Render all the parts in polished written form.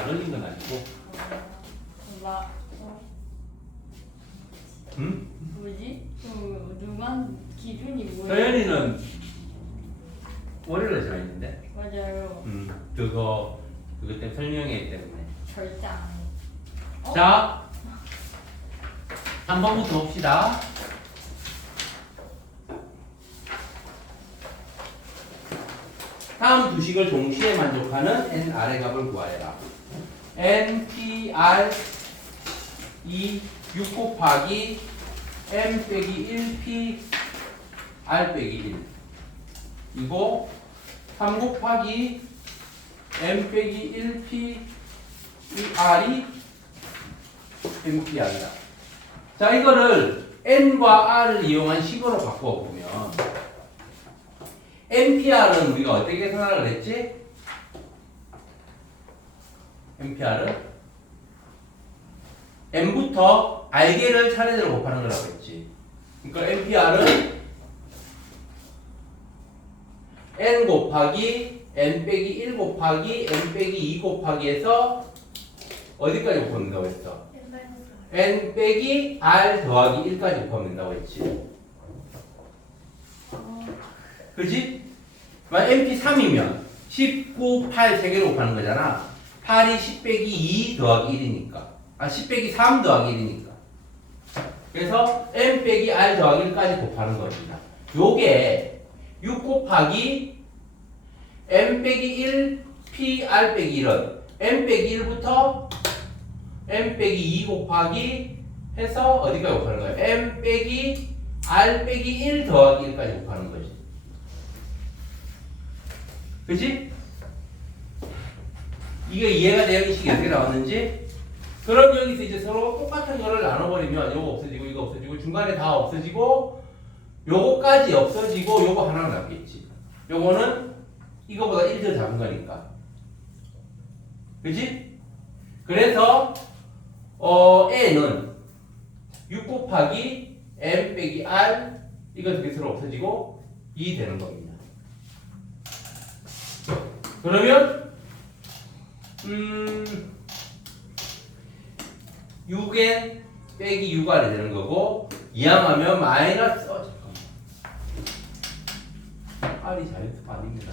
잘 어울린 건 아니고. 나 응? 뭐지? 그 누만 기준이 뭐예요? 서연이는 월요일에 전화했는데. 맞아요. 그거 때문에 설명회 때문에. 절대 안 해. 어? 자, 한 번부터 봅시다. 다음 두 식을 동시에 만족하는 n r의 값을 구하여라. n p r 6 곱하기 m 빼기 1 p r 빼기 1 이거 3 곱하기 m 빼기 1 p r이 m p r이다. 자, 이거를 n과 r을 이용한 식으로 바꾸어 보면 MPR은 우리가 어떻게 생각을 했지? MPR은 M부터 R개를 차례대로 곱하는 거라고 했지. 그러니까 MPR은 N 곱하기 N 빼기 1 곱하기 N 빼기 2 곱하기 해서 어디까지 곱한다고 했어? N 빼기 R 더하기 1까지 곱하면 된다고 했지. 그지? 만약 MP3이면 19, 8 3개로 곱하는 거잖아. 8이 10 빼기 2 더하기 1이니까. 10 빼기 3 더하기 1이니까. 그래서 M 빼기 R 더하기 1까지 곱하는 겁니다. 요게 6 곱하기 M 빼기 1, P, R 빼기 1은 M 빼기 1부터 M 빼기 2 곱하기 해서 어디까지 곱하는 거야? M 빼기 R 빼기 1 더하기 1까지 곱하는 거지. 그치? 이게 이해가 돼요? 이 식이 어떻게 나왔는지? 그럼 여기서 이제 서로 똑같은 거를 나눠버리면 요거 없어지고 이거 없어지고 중간에 다 없어지고 요거까지 없어지고 요거 하나가 남겠지. 요거는 이거보다 1 더 작은 거니까. 그치? 그래서 N은 6 곱하기 M 빼기 R 이거 두 개 서로 없어지고 2 되는 겁니다. 그러면 6n 빼기 6r이 되는 거고 이항하면 마이너스 잠깐만 r이 자연수가 아닙니다.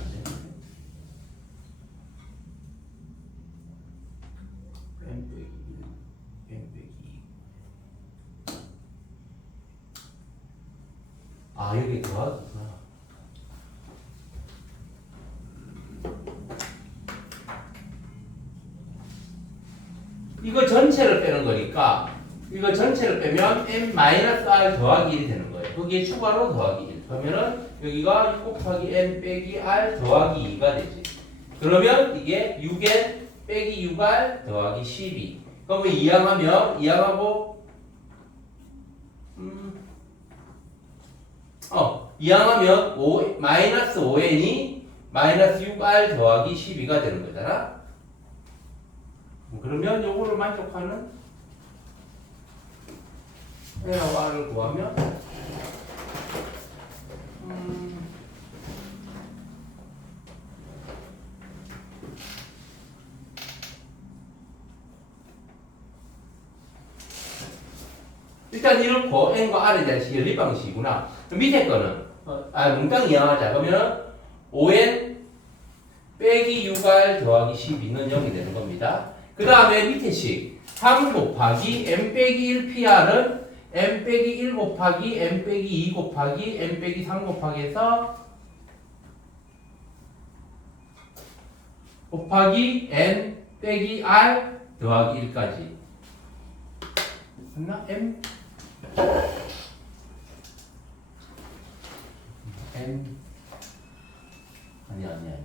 n 빼기 1 n 빼기 2 여기 더하구나. 이거 전체를 빼는 거니까 이거 전체를 빼면 n-r 더하기 1이 되는 거예요. 거기에 추가로 더하기 1. 그러면은 여기가 6 곱하기 n 빼기 r 더하기 2가 되지. 그러면 이게 6n 빼기 6r 더하기 12. 그러면 이항하고 마이너스 5n이 마이너스 6r 더하기 12가 되는 거잖아. 그러면 요거를 만족하는 N하고 R을 구하면 일단 이렇고 N과 R에 대한 연립 방식이구나. 밑에 거는 몽땅 이항하자. 그러면 5N 빼기 6R 더하기 12는 0이 되는 겁니다. 그 다음에 밑에 식 3 곱하기 m 빼기 1 PR은 m 빼기 1 곱하기 m 빼기 2 곱하기 m 빼기 3 곱하기 해서 곱하기 n 빼기 r 더하기 1까지 맞나? m 아니야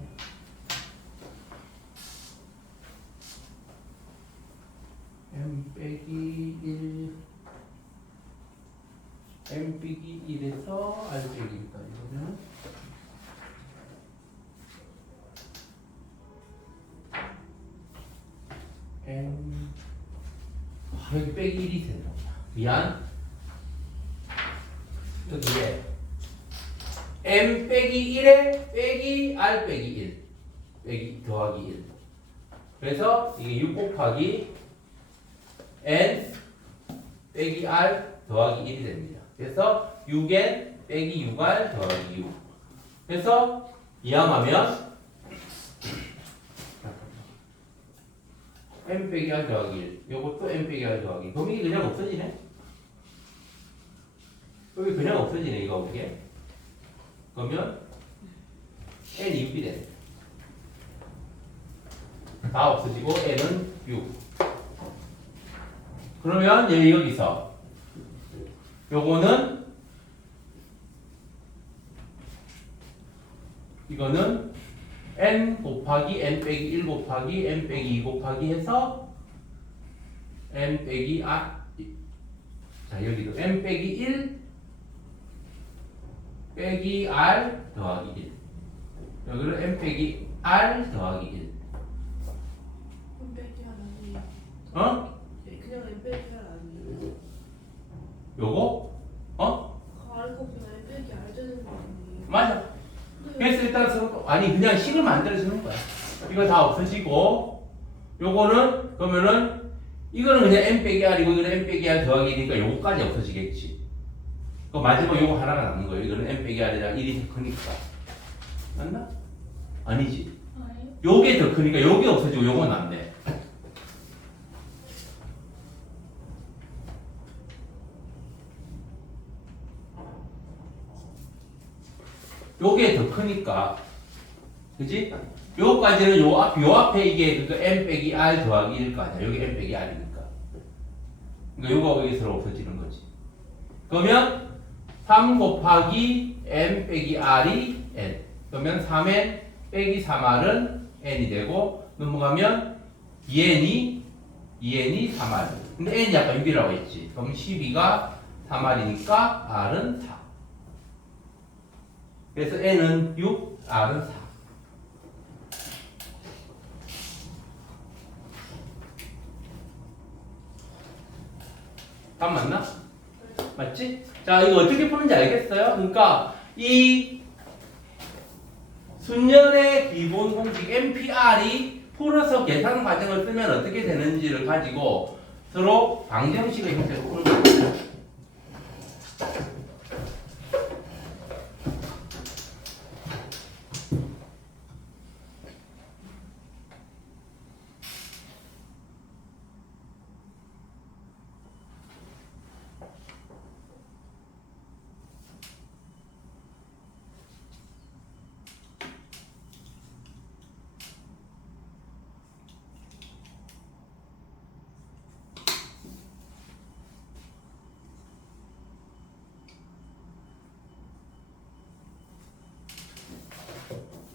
m 빼기 1 m 빼기 1에서 r 빼기 1까지 그러면 m 여기 빼기 1이 된다. 미안. 여기에 m 빼기 1에 빼기 r 빼기 1 빼기 더하기 1 그래서 이게 6 곱하기 n 빼기 r 더하기 1이 됩니다. 그래서 6n 빼기 6r 더하기 6. 그래서 이항하면 n 빼기 r 더하기 1. 요것도 n 빼기 r 더하기 1. 그럼 이게 그냥 없어지네? 여기 그냥 없어지네, 이거 이게. 그러면 n이 6이 되네. 다 없어지고 n은 6. 그러면 여기서 요거는 이거는 n 곱하기 n 빼기 1 곱하기 n 빼기 2 곱하기 해서 n 빼기 자 여기도 n 빼기 1 빼기 r 더하기 1. 여기는 n 빼기 r 더하기 1. 빼기 하나니. 어? 그냥 빼기 하나니. 요거? 어? 알고 그냥 빼기 알자는 거 아니. 맞아. 그래서 일단 아니 그냥 식을 만들어주는 거야. 이거 다 없어지고 요거는 그러면은 이거는 그냥 n 빼기 r이고 이거는 n 빼기 r 더하기 1이니까 요거까지 없어지겠지. 그 마지막 요거 하나가 남는 거예요. 이거는 n 빼기 r이랑 1이 더 크니까. 맞나? 아니지. 아니. 요게 더 크니까 요게 없어지고 요건 남네. 요게 더 크니까, 그지? 요까지는 요 앞에 이게 그 n 빼기 r 더하기 1거 아니야. 여기 n 빼기 r이니까. 그러니까 요거 여기서 없어지는 거지. 그러면 3 곱하기 n 빼기 r이 n. 그러면 3n 빼기 3r은 n이 되고 넘어가면 2n이 3r. 근데 n이 아까 6이라고 했지. 그럼 12가 3r이니까 r은 4. 그래서 n은 6, r은 4. 답 맞나? 맞지? 자, 이거 어떻게 푸는지 알겠어요? 그러니까 이 순열의 기본 공식 NPR이 풀어서 계산 과정을 쓰면 어떻게 되는지를 가지고 서로 방정식의 형태로 푸는 거예요.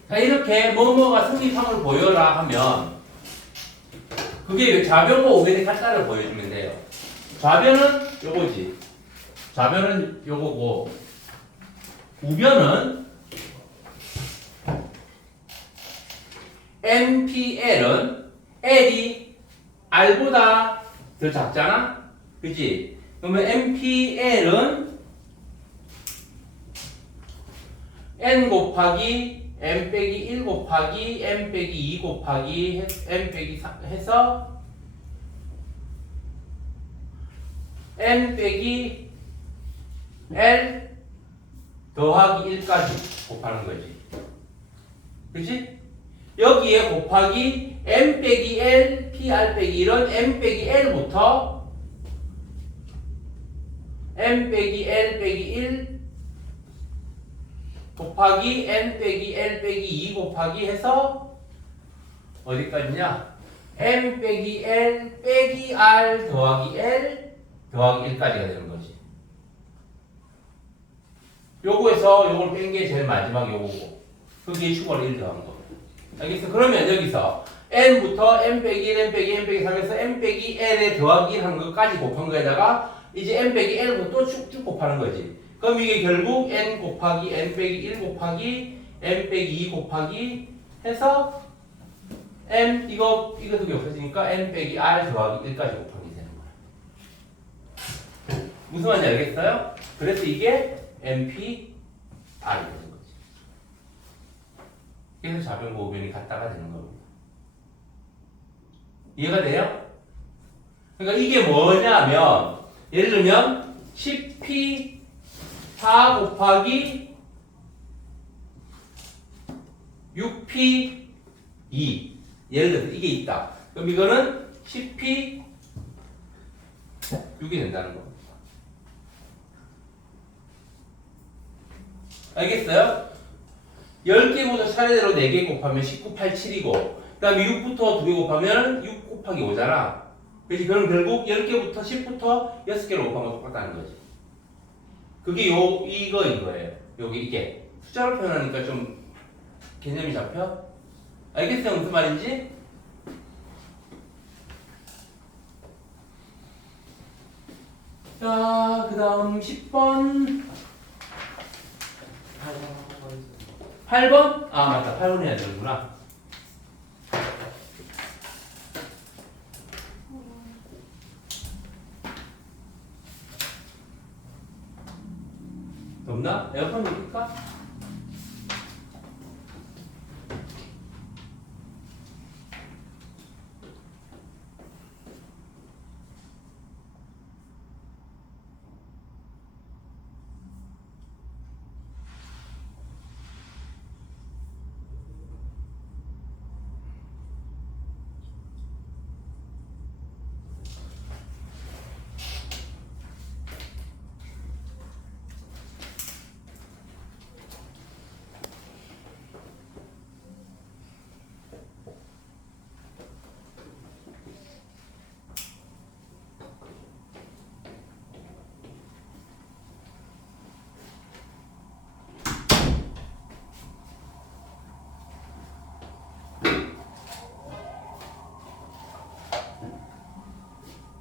자, 이렇게 뭐뭐가 성립함을 보여라 하면 그게 좌변과 우변의 같다를 보여주면 돼요. 좌변은 요거지. 좌변은 요거고 우변은 NPL은 L이 R보다 더 작잖아? 그치? 그러면 NPL은 N 곱하기 n 빼기 1 곱하기 n 빼기 2 곱하기 n 빼기 3 해서 n 빼기 l 더하기 1까지 곱하는 거지. 그치? 여기에 곱하기 n 빼기 l pr 빼기 1은 n 빼기 l부터 n 빼기 l 빼기 1 곱하기 n 빼기 l 빼기 2 곱하기 해서 어디까지냐? n 빼기 l 빼기 r 더하기 l 더하기 1까지가 되는 거지. 요거에서 요걸 뺀 게 제일 마지막 요거고 그게 추가로 1 더한 거. 알겠어? 그러면 여기서 n부터 n 빼기 1, n 빼기 n 빼기 3에서 n 빼기 l에 더하기 1 하는 것까지 곱한 거에다가 이제 n 빼기 l부터 또 쭉쭉 곱하는 거지. 그럼 이게 결국 n 곱하기 n 빼기 1 곱하기 n 빼기 2 곱하기 해서 n 이거 두 개 없어지니까 n 빼기 r 더하기 1까지 곱하기 되는 거야. 무슨 말인지 알겠어요? 그래서 이게 NP R이 되는 거지. 그래서 좌변과 우변이 같다가 되는 겁니다. 이해가 돼요? 그러니까 이게 뭐냐면 예를 들면 10p 4 곱하기 6p 2 예를 들어서 이게 있다. 그럼 이거는 10p 6이 된다는 거. 알겠어요? 10개부터 차례대로 4개 곱하면 19, 8, 7이고 그 다음에 6부터 2개 곱하면 6 곱하기 5잖아. 그래서 그럼 결국 10개부터 10부터 6개로 곱하면 똑같다는 거지. 그게 이거인 거예요. 여기 이게 숫자로 표현하니까 좀 개념이 잡혀? 알겠어요? 무슨 말인지? 자, 그 다음 10번 8번? 아 맞다 8번 해야 되는구나. 없나? 에어컨 넣을까?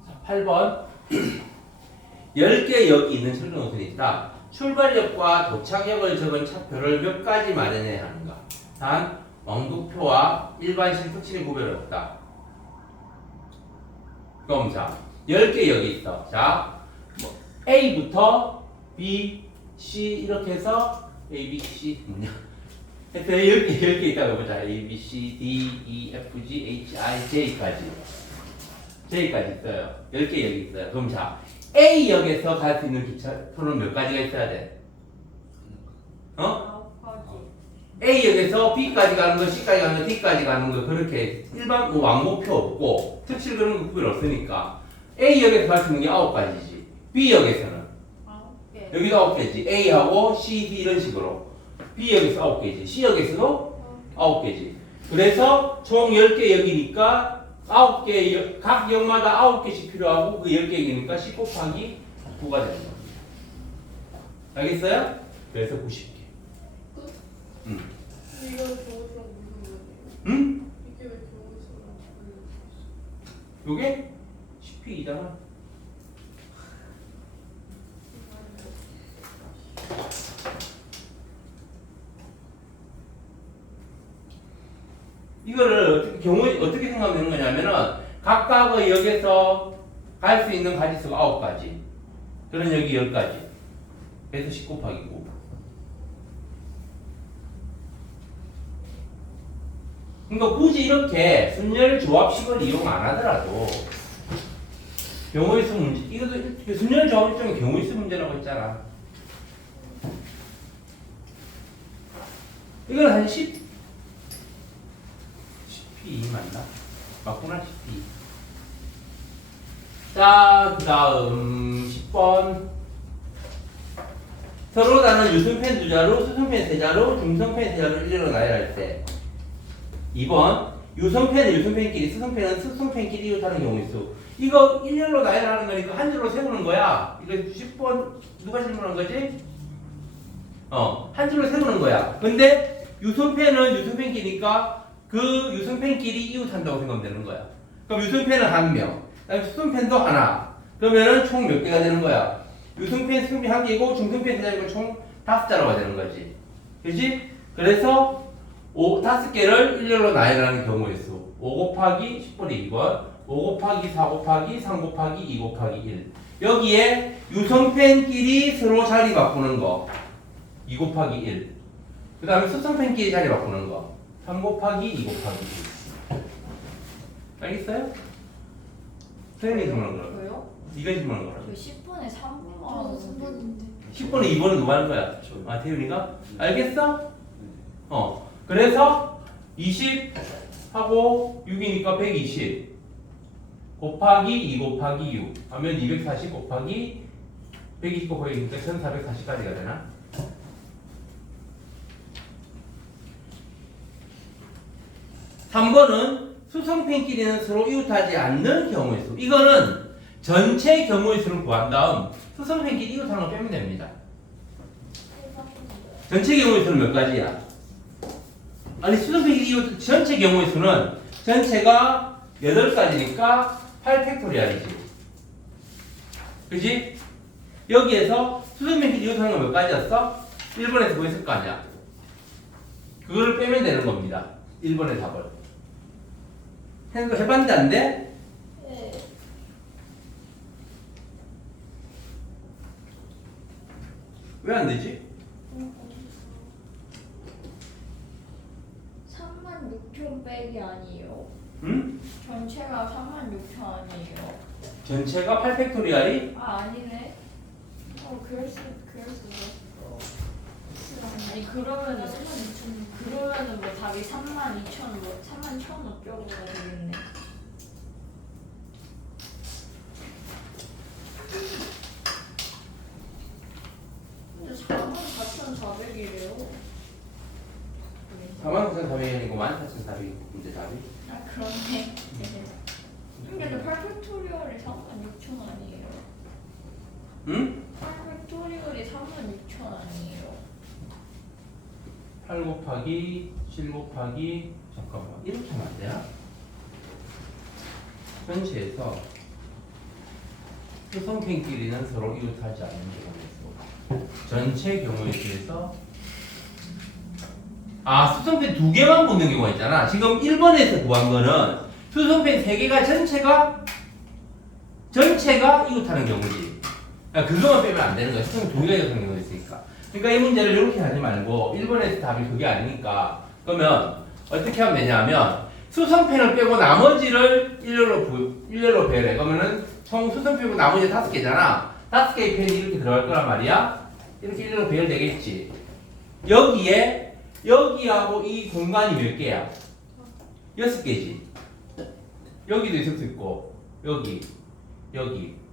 자, 8번 10개 역이 있는 철도 노선이 있다. 출발역과 도착역을 적은 차표를 몇 가지 마련해야 하는가? 단 왕복표와 일반실 특실의 구별이 없다. 그럼 자 10개 역이 있어. 자 뭐 A부터 B, C 이렇게 해서 A, B, C 뭐냐? 하여튼 10개 있다고 해보자. A, B, C, D, E, F, G, H, I, J까지 있어요. 10개 역이 있어요. 그럼 자 A역에서 갈 수 있는 기차표는 몇 가지가 있어야 돼? 어? 9가지. A역에서 B까지 가는 거, C까지 가는 거, D까지 가는 거 그렇게 일반 왕복표 없고 특실 그런 거 구별 없으니까 A역에서 갈 수 있는 게 9가지지. B역에서는 9개. 여기도 9개지. A하고 C, D 이런 식으로 B역에서 9개지. C역에서도 9개지. 그래서 총 10개 역이니까 9개 각 역마다 9개씩 필요하고 그 10개이니까 10 곱하기 9가 되는 겁니다. 알겠어요? 그래서 90개. 끝? 응. 이거 경우수랑 무슨 말이에요? 응? 이게 왜 경우수랑 무슨 요게 10P이잖아. 이거를 어떻게 생각하면 되는 거냐면은 각각의 역에서 갈 수 있는 가지수가 9가지. 그런 역이 10가지. 그래서 10 곱하기 9. 그러니까 굳이 이렇게 순열 조합식을 이용 안 하더라도 경우의 수 문제, 이것도 순열 조합 중에 경우의 수 문제라고 했잖아. 이건 한 10P 맞나? 맞구나 10P. 자, 그 다음 10번. 서로 다른 유승펜 2자루, 수승펜 3자루, 중성펜 3자루 일렬로 나열할 때 2번 유성펜은 유성펜끼리, 수성펜은 수성펜끼리 이웃하는 경우 수. 이거 일렬로 나열하는 거니까 한 줄로 세우는 거야. 이거 10번 누가 질문한 거지? 한 줄로 세우는 거야. 근데 유성펜은 유성펜끼리니까 그 유성펜끼리 이웃한다고 생각하면 되는 거야. 그럼 유성펜은 한 명, 그다음에 수성펜도 하나. 그러면은 총 몇 개가 되는 거야? 유성펜, 수성펜 한 개고 중성펜 3자리고 총 5자루가 되는 거지. 그렇지? 그래서 5개를 일렬로 나열하는 경우의 수. 5 곱하기 10분의 2번, 5 곱하기 4 곱하기 3 곱하기 2 곱하기 1. 여기에 유성펜끼리 서로 자리 바꾸는 거 2 곱하기 1. 그 다음에 수성펜끼리 자리 바꾸는 거 3 곱하기 2 곱하기 1. 알겠어요? 선생님이 질문한 거라고. 왜요? 네가 질문한 거라고. 저 10분에 3분 아, 말하는 3번인데. 10번에 2번은 누가 하는 거야? 아, 태윤이가? 알겠어? 그래서 20 하고 6이니까 120 곱하기 2 곱하기 6 하면 240 곱하기 120 곱하기 6이니까 1440까지가 되나? 삼번은 수성펜끼리는 서로 이웃하지 않는 경우의 수. 이거는 전체 경우의 수를 구한 다음 수성펜끼리 이웃하는 거 빼면 됩니다. 전체 경우의 수는 몇 가지야? 아니 수성펜끼리 이웃 전체 경우의 수는 전체가 8가지니까 8팩토리알이지. 그지? 여기에서 수성펜끼리 이웃하는 거 몇 가지였어? 1번에서 구했을 거 아니야. 그거를 빼면 되는 겁니다. 1번의 답을. 해봤는데 안 돼? 네. 왜 안 되지? 36,000 빼기 아니에요? 응? 전체가 36,000 아니에요? 전체가 8팩토리알이? 아 아니네. 그럴 수 아니 그러면은 뭐 답이 32,000 뭐 31,000 어쩌고가 되겠네. 근데 44,400이래요. 49,400원이고 14,400이 문제 답이? 아 그렇네. 근데 8팩토리얼이 36,000 아니에요? 응? 8팩토리얼이 36,000 아니에요? 8 곱하기 7 곱하기 잠깐만 이렇게 하면 안 되나? 전체에서 수성펜끼리는 서로 이웃하지 않는 경우의 수. 전체 경우의 수에서 수성펜 2개만 붙는 경우가 있잖아. 지금 1번에서 구한 거는 수성펜 3개가 전체가 이웃하는 경우지. 그러니까 그거만 빼면 안 되는 거야. 수성펜 2개가 이웃하는 경우가 있으니까. 그러니까 이 문제를 이렇게 하지 말고 1번에서 답이 그게 아니니까 그러면 어떻게 하면 되냐면 수성펜을 빼고 나머지를 일렬로 배열해. 그러면은 총 수성펜 빼고 나머지 5개잖아. 5개의 펜이 이렇게 들어갈 거란 말이야. 이렇게 일렬로 배열되겠지. 여기하고 이 공간이 몇 개야? 6개지. 여기도 있을 수 있고 여기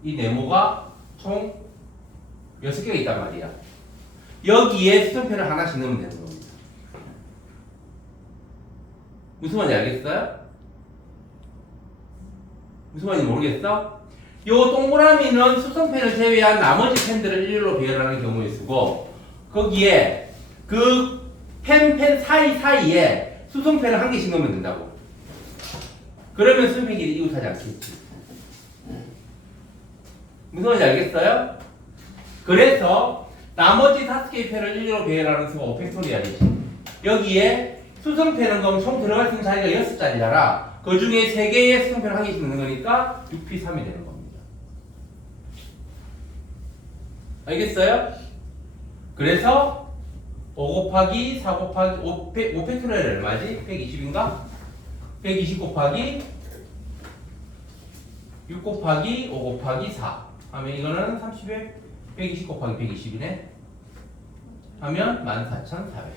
이 네모가 총 6개가 있단 말이야. 여기에 수성펜을 하나씩 넣으면 되는 겁니다. 무슨 말인지 알겠어요? 무슨 말인지 모르겠어? 요 동그라미는 수성펜을 제외한 나머지 펜들을 일렬로 배열하는 경우의 수고 거기에 그 펜 사이사이에 수성펜을 한 개씩 넣으면 된다고. 그러면 수성펜끼리 이웃하지 않겠지. 무슨 말인지 알겠어요? 그래서 나머지 5개의 펜을 일렬로 배열하는 수가 5팩토리알이지. 여기에 수성펜은 그럼 총 들어갈 수 있는 자리가 6자리잖아. 그 중에 3개의 수성펜을 한 개씩 넣는 거니까 6P3이 되는 겁니다. 알겠어요? 그래서 5 곱하기 4 곱하기 5팩토리알이 얼마지? 120인가? 120 곱하기 6 곱하기 5 곱하기 4 하면 이거는 30에 120 곱하기 120이네 하면 14,400.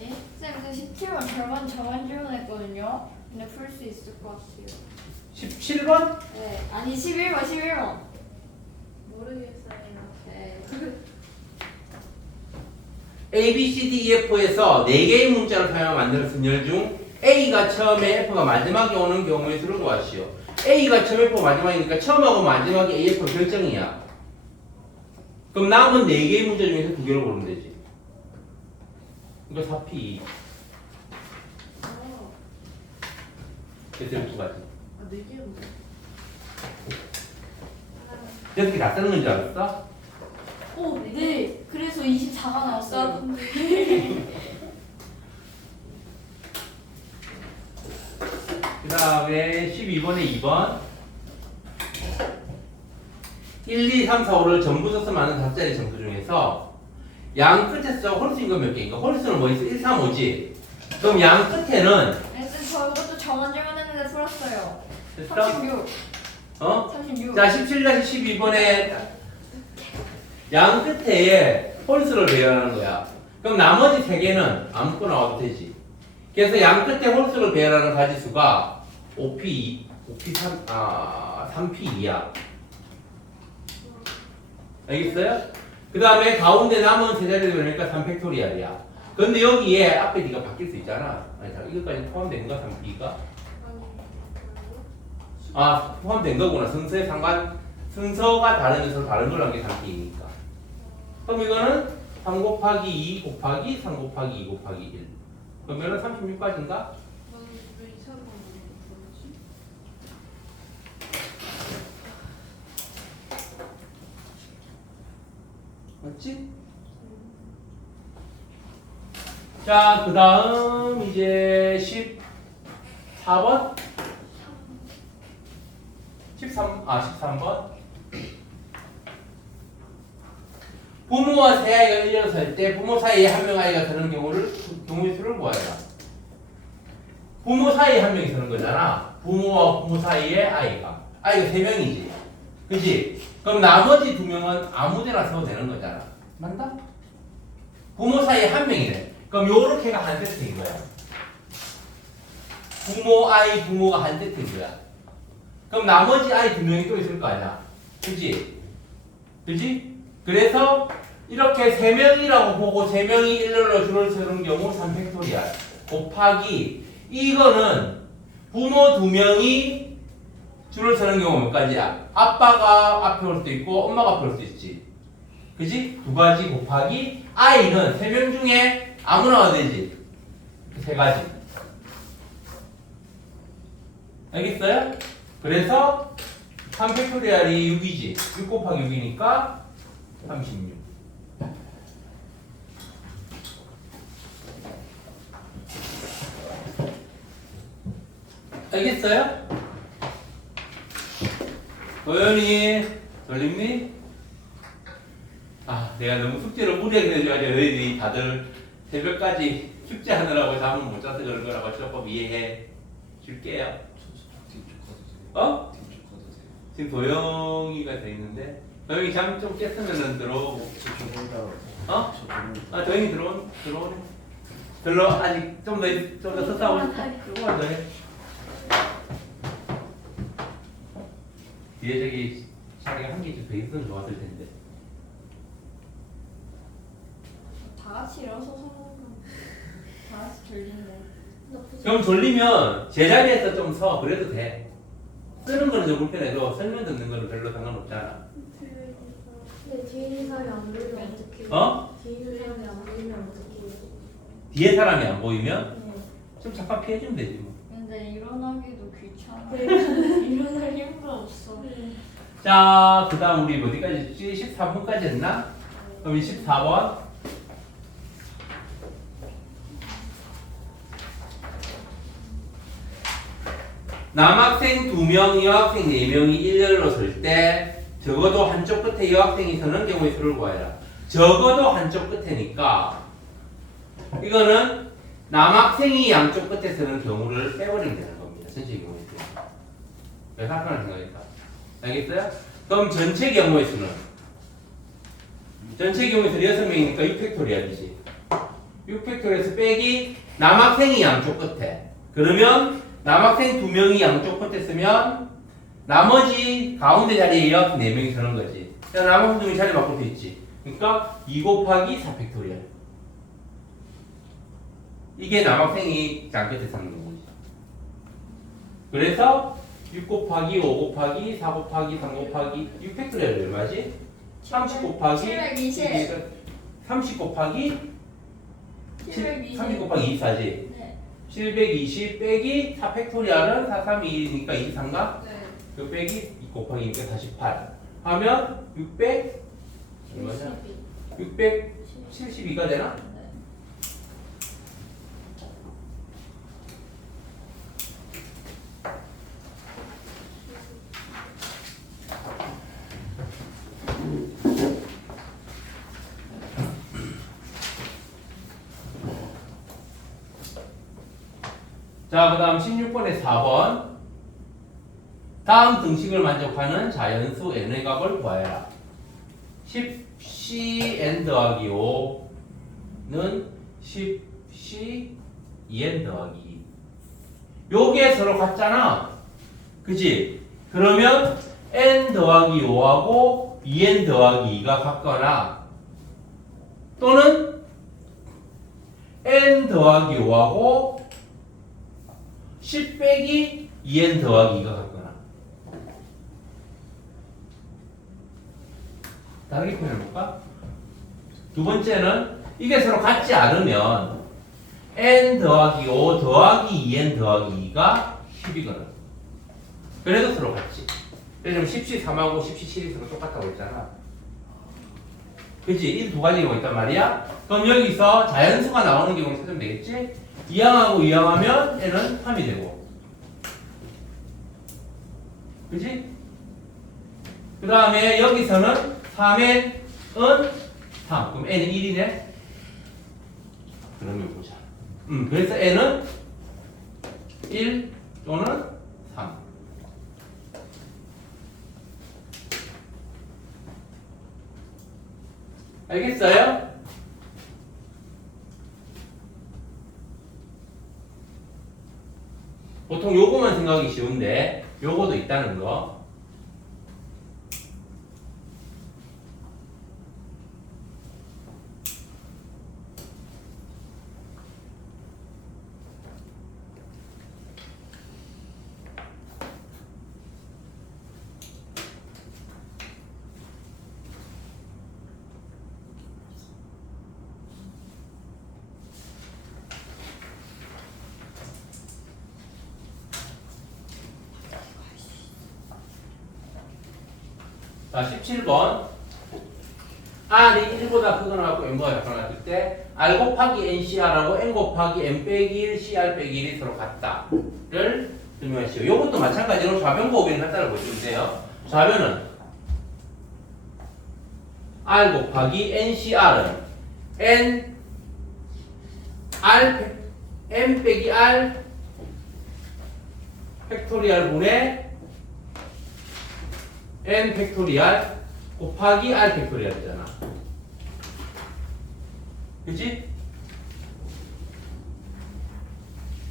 예? 쌤, 그 17번 저번 질문했거든요. 근데 풀 수 있을 것 같아요. 17번? 네, 아니 11번. 모르겠어요. 네. A, B, C, D, E, F에서 4개의 문자를 사용하여 만드는 순열 중 A가 처음에 F가 마지막에 오는 경우의 수를 구하시오. A가 처음에 F가 마지막이니까 처음하고 마지막에 A, F 결정이야. 그럼 남은 4개의 문자 중에서 2개를 고르면 되지. 이거 4P. 그래서 2가지. 4개는 6개 다 쓰는 건 줄 알았어? 오, 네. 그래 다가 나왔어요. 그 다음에 12번에 2번 1, 2, 3, 4, 5를 전부 써서 많은 5자리 정수 중에서 양 끝에서 홀수인 거 몇 개인가? 홀수는 뭐 있어? 1, 3, 5지? 그럼 양 끝에는 선생님 저 이것도 정원질문 했는데 풀었어요. 됐어? 36. 어? 36. 자 17-12번에 양 끝에 홀수를 배열하는 거야. 그럼 나머지 3개는 아무거나 와도 되지. 그래서 양 끝에 홀수를 배열하는 가지수가 3P2야. 알겠어요? 그 다음에 가운데 남은 세 자리를 그러니까 3팩토리얼이야. 근데 여기에 앞에 네가 바뀔 수 있잖아. 아니, 자, 이것까지 포함된 거가 3P가? 아, 포함된 거구나. 순서에 순서가 다르면서 다른 걸 한 게 3P이니까. 그럼 이거는 3 곱하기 2 곱하기 3 곱하기 2 곱하기 1. 그러면은 36까지인가? 왜 이상한 거 그러지? 맞지? 자, 그 다음 이제 14번? 13번? 부모와 새 아이가 일려서 살 때 부모 사이에 한 명 아이가 드는 경우의 수를 구하라. 부모 사이에 한 명이 드는 거잖아. 부모와 부모 사이에 아이가 3명이지. 그치? 그럼 나머지 2명은 아무데나 써도 되는 거잖아. 맞나? 부모 사이에 한 명이네. 그럼 요렇게가 한 세트인 거야. 부모, 아이, 부모가 한 세트인 거야. 그럼 나머지 아이 2명이 또 있을 거 아니야. 그치? 그치? 그래서 이렇게 3명이라고 보고 3명이 일렬로 줄을 서는 경우 3팩토리얼 곱하기 이거는 부모 2명이 줄을 서는 경우 몇 가지야? 아빠가 앞에 올 수도 있고 엄마가 앞에 올 수도 있지. 그지? 2가지 곱하기 아이는 3명 중에 아무나 와도 되지. 3가지. 알겠어요? 그래서 3팩토리얼이 6이지. 6 곱하기 6이니까 36. 알겠어요? 도현이 돌림니? 아, 내가 너무 숙제를 무리하게 내줘가지고 너희들이 다들 새벽까지 숙제하느라고 잠을 못 자서 그런 거라고 조금 이해해 줄게요. 어? 지금 도영이가 돼 있는데 도영이 잠 좀 깼으면은 들어오고. 어? 아, 도영이 들어오네. 아직 좀 더 썼다 오고. 조금만 더 해. 뒤에 저기 자리가 한 개쯤 더 있으면 좋았을 텐데. 다 같이 일어서서 다 같이 졸린데. 그럼 졸리면 제자리에서 좀 서. 그래도 돼. 쓰는 거는 좀 불편해도 설명 듣는 거는 별로 상관없잖아. 근데 뒤에 있는 사람이 안 보이면 어떡해요? 어? 뒤에 있는 사람이 안 보이면 어떡해요? 뒤에 사람이 안 보이면 네. 좀 잠깐 피해주면 되지 뭐. 근데 일어나기도 귀찮아. 네. 일어날 힘도 없어. 자, 그 다음 우리 어디까지 했지? 13번까지 했나? 그럼 24번. 남학생 2명, 여학생 4명이 일렬로 설 때 적어도 한쪽 끝에 여학생이 서는 경우의 수를 구하라. 적어도 한쪽 끝에니까 이거는 남학생이 양쪽 끝에 서는 경우를 빼버리면 되는 겁니다. 전체 경우의 수. 왜 사건을 생각했다. 알겠어요? 그럼 전체 경우의 수는 전체 경우의 수 6명이니까 6팩토리얼이지. 6팩토리얼에서 빼기 남학생이 양쪽 끝에. 그러면 남학생 2명이 양쪽 끝에 쓰면 나머지 가운데 자리에 여학생 4명이 서는 거지. 그러니까 남학생 2명이 자리 바꿀 수 있지. 그러니까 2 곱하기 4팩토리얼. 이게 남학생이 양끝에 서는 거지. 그래서 6 곱하기 5 곱하기 4 곱하기 3 곱하기 6팩토리얼이 얼마지? 30 곱하기 720. 30 곱하기 720. 30 곱하기 24지. 네. 720 빼기 4팩토리얼은 432니까 23가? 네. 그 빼기 2 곱하기 2가 48 하면 600 얼마냐? 612 72가 되나? 네. 자, 그 다음 16번에 4번. 다음 등식을 만족하는 자연수 n의 값을 구하여라. 10cn 더하기 5는 10c 2n 더하기 2. 요게 서로 같잖아. 그치? 그러면 n 더하기 5하고 2n 더하기 2가 같거나 또는 n 더하기 5하고 10 빼기 2n 더하기 2가 같거나. 다르게 표현해볼까? 두 번째는 이게 서로 같지 않으면 n 더하기 5 더하기 2n 더하기 2가 10이거든. 그래도 서로 같지. 그래서 10c 3하고 10c 7이 서로 똑같다고 했잖아. 그치? 이 두 가지가 있단 말이야. 그럼 여기서 자연수가 나오는 경우를 찾으면 되겠지? 이항하고 이항하면 n은 3이 되고. 그치? 그 다음에 여기서는 3n은 3. 그럼 n은 1이네? 그러면 보자. 그래서 n은 1 또는 3. 알겠어요? 보통 요거만 생각하기 쉬운데 요거도 있다는 거. 자, 17번. R이 1보다 크거나 같고 n보다 작거나 같을 때 R 곱하기 NCR하고 n 곱하기 n 빼기 1, CR 빼기 1이 서로 같다를 설명하시오. 이것도 마찬가지로 좌변과 우변이 같다를 보시면 돼요. 좌변은 R 곱하기 NCR은 n 빼기 R 팩토리얼 분의 n 팩토리얼 곱하기 r 팩토리얼이잖아. 그치?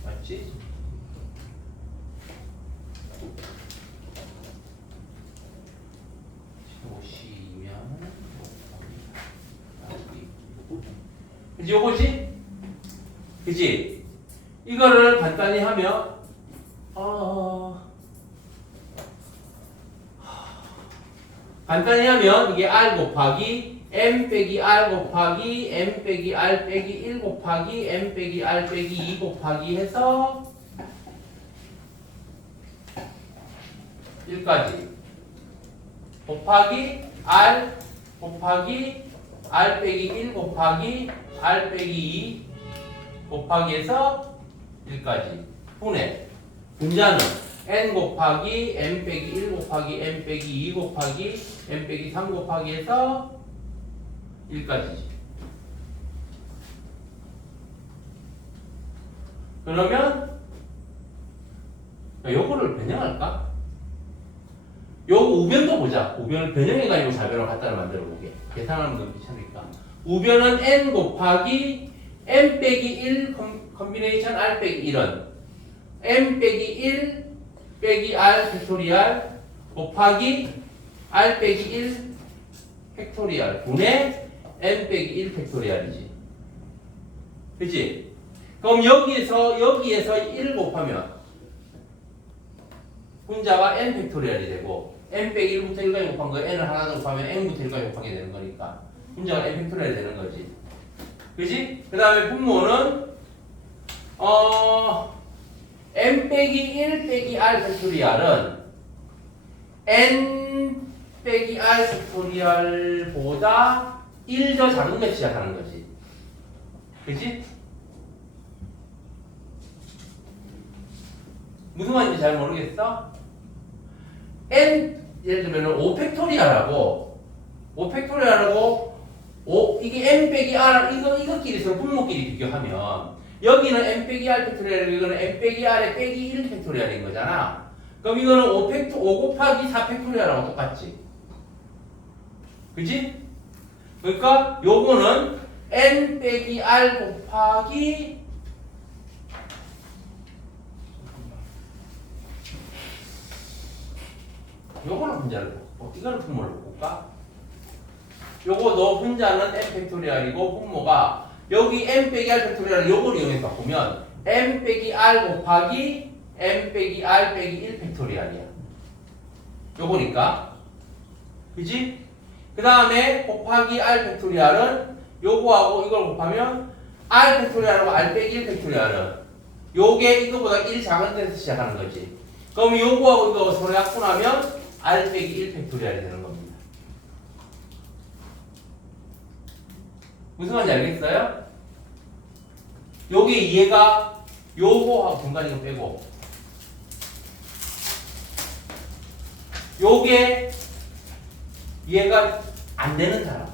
맞지? 보시면 그치? 요거지? 그치? 이거를 간단히 하면 간단히 하면 이게 r 곱하기 m 빼기 r 곱하기 m 빼기 r 빼기 1 곱하기 m 빼기 r 빼기 2 곱하기 해서 1까지 곱하기 r 곱하기 r 빼기 1 곱하기 r 빼기 2 곱하기 해서 1까지 분해 분자는 n 곱하기 m 빼기 1 곱하기 m 빼기 2 곱하기 m 빼기 3 곱하기 해서 1까지지. 그러면 요거를 변형할까? 요거 우변도 보자. 우변을 변형해가지고 좌변을 갖다를 만들어 보게. 계산하면 너무 귀찮으니까. 우변은 n 곱하기 m 빼기 1 컨비네이션 r 빼기 1은 m 빼기 1 빼기 r 팩토리얼 곱하기 r 빼기 1 팩토리얼 분의 n 빼기 1 팩토리얼이지. 그치? 그럼 여기에서 1 곱하면 분자가 n 팩토리얼이 되고 n 빼기 1부터 1까지 곱한 거 n을 하나 더 곱하면 n부터 1까지 곱하게 되는 거니까 분자가 n 팩토리얼이 되는 거지. 그치? 그 다음에 분모는 n 빼기 1 빼기 r 팩토리얼은 n 빼기 r 팩토리얼보다 1 더 작은 거 시작하는 거지. 그치? 무슨 말인지 잘 모르겠어? n 예를 들면 5팩토리얼하고 이게 n 빼기 r 이거끼리 서로 분모끼리 비교하면 여기는 n 빼기 r 팩토리얼이고 이거는 n 빼기 r의 빼기 1 팩토리얼인 거잖아. 그럼 이거는 5 곱하기 4 팩토리얼하고 똑같지. 그치? 그러니까 요거는 n 빼기 r 곱하기 요거는 분자를 뽑고 이거는 분모를 뽑을까? 요거 분자는 n 팩토리얼이고 분모가 여기 n 빼기 r 팩토리얼을 요걸 이용해서 바꾸면 n 빼기 r 곱하기 n 빼기 r 빼기 1 팩토리얼이야. 요거니까. 그지? 그 다음에 곱하기 r 팩토리얼은 요거하고 이걸 곱하면 r 팩토리얼하고 r 빼기 1 팩토리얼은 요게 이거보다 1 작은 데서 시작하는 거지. 그럼 요거하고 이거 서로 약분하면 r 빼기 1 팩토리얼이 되는 겁니다. 무슨 말인지 알겠어요? 요게 이해가 요거하고 중간 이거 빼고 요게 이해가 안 되는 사람.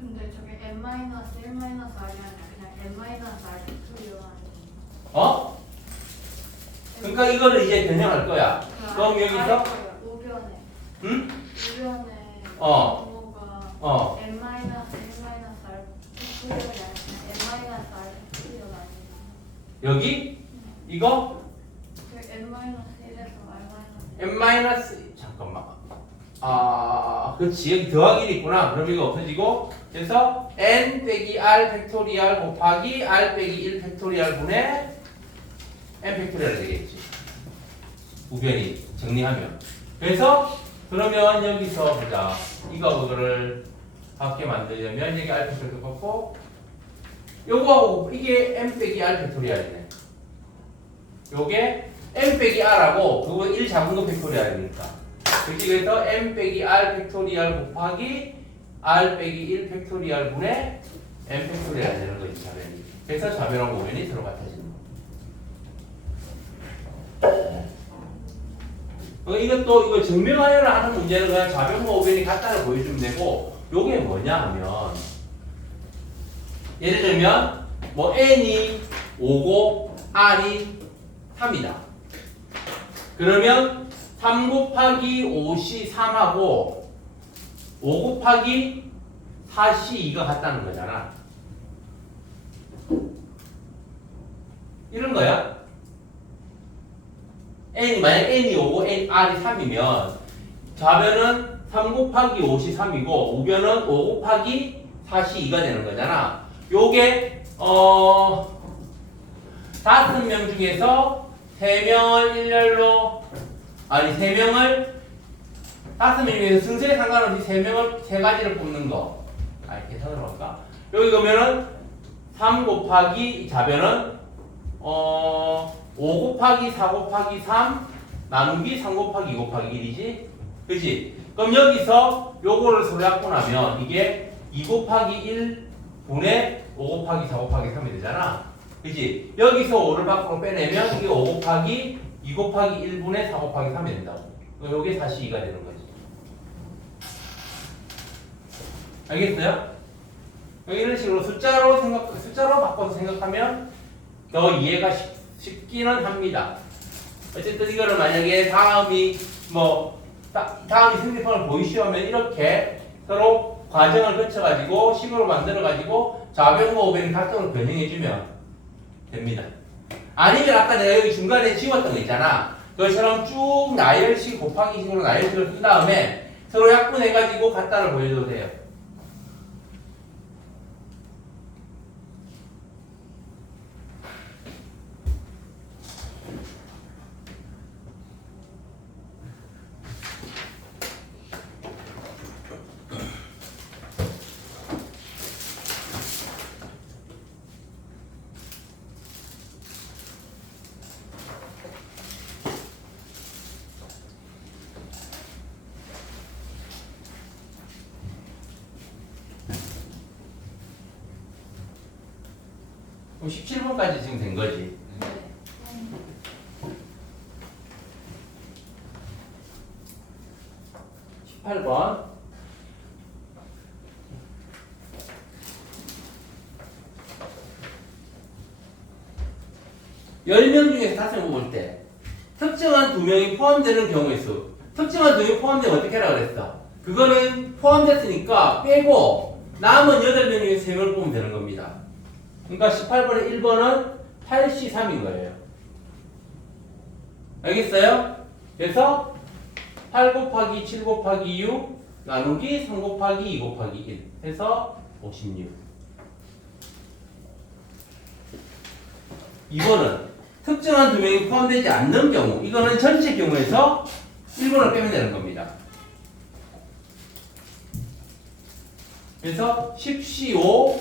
근데 저게 n-1-1-r이 아니라 그냥 n-r 팩토리얼 어? 그러니까 이거를 이제 변형할 거야. 그럼 여기서 우변에 응? 번호가 n-1-1-r 팩토리얼이 아니라 n-r 팩토리얼 아니에요. 여기 이거 그 n-1에서 n 잠깐만. 그렇지. 여기 더하기 1이 있구나. 그럼 이거 없어지고 그래서 n 빼기 r 팩토리얼 곱하기 r 빼기 1 팩토리얼 분의 n 팩토리얼이 되겠지. 우변이 정리하면. 그래서 그러면 여기서 보자. 이거를 밖에 만들려면 여기 r 팩토리얼 곱고 요거하고 이게 n 빼기 r 팩토리얼이네. 요게 n 빼기 r하고 그거 1 작은 거 팩토리얼이니까. 그래서 n 빼기 r 팩토리얼 곱하기 r 빼기 1 팩토리얼 분의 n 팩토리얼이 되는 거지, 자변이. 그래서 자변하고 우변이 서로 같아지는 거. 이거 증명하여를 하는 문제는 그냥 자변과 우변이 같다를 보여주면 되고, 요게 뭐냐 하면, 예를 들면, 뭐 n이 5고 r이 3이다. 그러면 3 곱하기 5시 3하고 5 곱하기 4시 2가 같다는 거잖아. 이런 거야. 만약 n이 5고 r이 3이면 좌변은 3 곱하기 5시 3이고 우변은 5 곱하기 4시 2가 되는 거잖아. 요게 5명 중에서 3명을 일렬로 3명을 5명 중에서 승수에 상관없이 3명을 3가지를 뽑는 거. 이렇게 들어갈까? 여기 보면은 3 곱하기 좌변은 5 곱하기 4 곱하기 3 나누기 3 곱하기 2 곱하기 1이지? 그치? 그럼 여기서 요거를 서로 약분하면 이게 2 곱하기 1 분의 5 곱하기 4 곱하기 3이 되잖아. 그치? 여기서 5를 밖으로 빼내면 이게 5 곱하기 2 곱하기 1분의 4 곱하기 3이 된다고. 요게 다시 2가 되는 거지. 알겠어요? 이런 식으로 숫자로 바꿔서 생각하면 더 이해가 쉽기는 합니다. 어쨌든 이거를 만약에 다음이 생리fon을 보이시오면 이렇게 서로 과정을 거쳐가지고 식으로 만들어가지고 좌변과 우변의 각도를 변형해주면 됩니다. 아니면 아까 내가 여기 중간에 지웠던 거 있잖아. 그것처럼 쭉 나열식 곱하기 식으로 나열식을 쓴 다음에 서로 약분해가지고 같다를 보여줘도 돼요. 그럼 17번까지 지금 된 거지. 네. 18번. 열 명 중에서 5명 뽑을 때 특정한 2명이 포함되는 경우의 수. 특정한 2명이 포함되면 어떻게 하라 그랬어? 그거는 포함됐으니까 빼고 남은 8명 중에서 3명을 뽑으면 되는 겁니다. 그러니까 18번에 1번은 8C3인 거예요. 알겠어요? 그래서 8 곱하기 7 곱하기 6 나누기 3 곱하기 2 곱하기 1 해서 56. 2번은 특정한 2명이 포함되지 않는 경우, 이거는 전체 경우에서 1번을 빼면 되는 겁니다. 그래서 10C5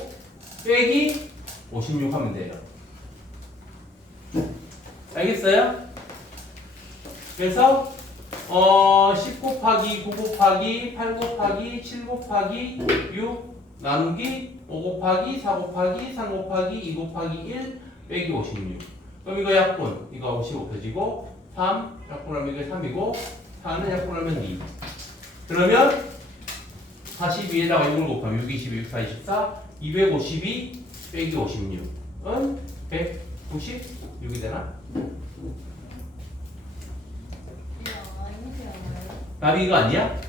빼기 56 하면 돼요. 알겠어요? 그래서 10 곱하기 9 곱하기 8 곱하기 7 곱하기 6 나누기 5 곱하기 4 곱하기 3 곱하기 2 곱하기 1 빼기 56. 그럼 이거 약분, 이거 50 없어지고 3 약분하면 이게 3이고 4는 약분하면 2. 그러면 42에다가 6을 곱하면 6, 22, 6, 4, 24 252 빼기 56은 196이 되나? 이거 아니지 않아요? 답이 이거 아니야?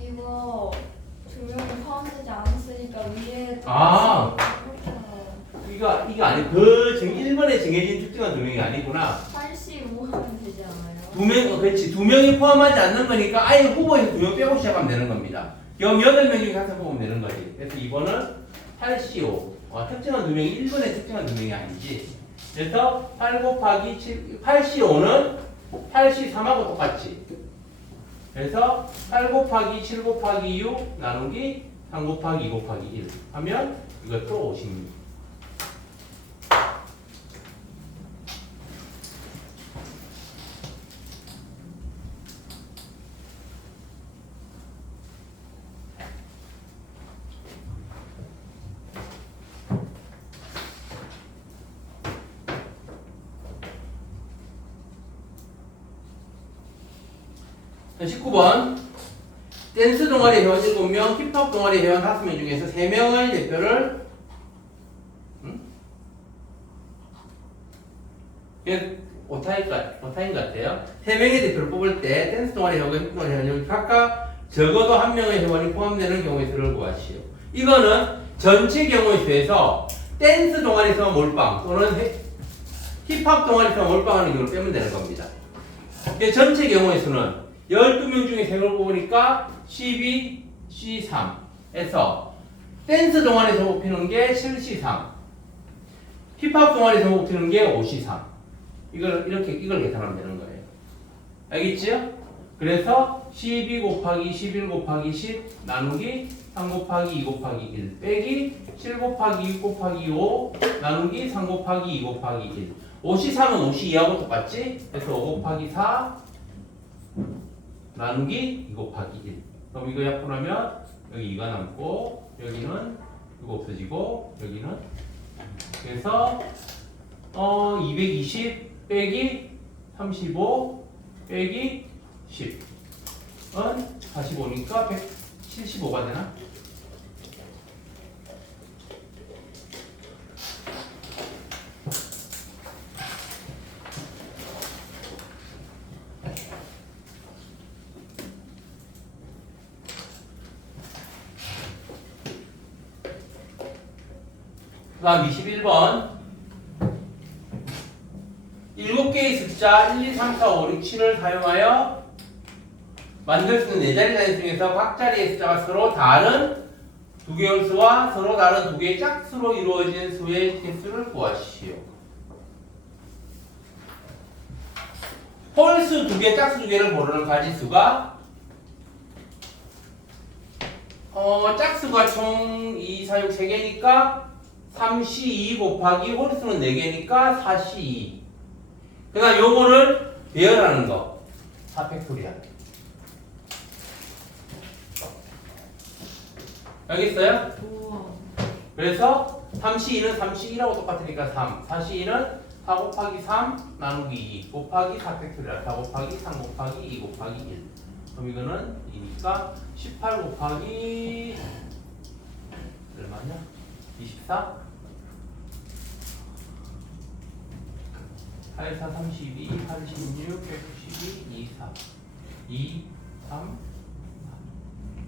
이거 2명이 포함되지 않았으니까 위에 아. 그렇잖아요. 이거 아니고 그 1번에 정해진 특정한 2명이 아니구나. 85 하면 되지 않아요? 2명, 그렇지. 2명이 포함하지 않는 거니까 아예 후보에서 2명 빼고 시작하면 되는 겁니다. 그럼 8명 중에 항상 뽑으면 되는 거지. 그래서 2번은 8CO. 특정한 2명이 1번에 특정한 2명이 아니지. 그래서 8 곱하기 7, 8CO5는 8C3하고 똑같지. 그래서 8 곱하기 7 곱하기 6 나누기 3 곱하기 2 곱하기 1 하면 이것도 56. 자, 19번. 댄스 동아리 회원 7명, 힙합 동아리 회원 5명 중에서 3명의 대표를 오타인 같아요. 3명의 대표를 뽑을 때 댄스 동아리 회원과 힙합 동아리 회원이 각각 적어도 1명의 회원이 포함되는 경우의 수를 구하시오. 이거는 전체 경우의 수에서 댄스 동아리에서 몰빵 또는 힙합 동아리에서 몰빵하는 경우를 빼면 되는 겁니다. 전체 경우의 수는 12명 중에 3명을 뽑으니까 12, C3에서 댄스 동아리에서 뽑히는 게 7C3 힙합 동아리에서 뽑히는 게 5C3 이걸 계산하면 되는 거예요. 알겠지요? 그래서 12 곱하기 11 곱하기 10 나누기 3 곱하기 2 곱하기 1 빼기 7 곱하기 6 곱하기 5 나누기 3 곱하기 2 곱하기 1 5C3은 5C2하고 똑같지? 그래서 5 곱하기 4 나누기 2 곱하기 1. 그럼 이거 약분하면 여기 2가 남고 여기는 이거 없어지고 여기는 그래서 220 빼기 35 빼기 10은 45니까 175가 되나? 그 다음 21번 7개의 숫자 1, 2, 3, 4, 5, 6, 7을 사용하여 만들 수 있는 4자리 단위 중에서 각 자리의 숫자가 서로 다른 두 개의 수와 서로 다른 두 개의 짝수로 이루어진 수의 개수를 구하시오. 홀수 2개, 짝수 2개를 고르는 가지수가 짝수가 총 2, 4, 6, 3개니까 3C2 곱하기 홀수는 4개니까 4C2. 그 다음 요거를 배열하는 거 4팩토리얼. 알겠어요? 우와. 그래서 3C2는 3C1하고 똑같으니까 3. 4C2는 4 곱하기 3 나누기 2 곱하기 4 팩토리얼 4 곱하기 3 곱하기 2 곱하기 1. 그럼 이거는 2니까 18 곱하기 얼마냐? 24? 8, 4, 32, 86, 192, 2, 4 2, 3,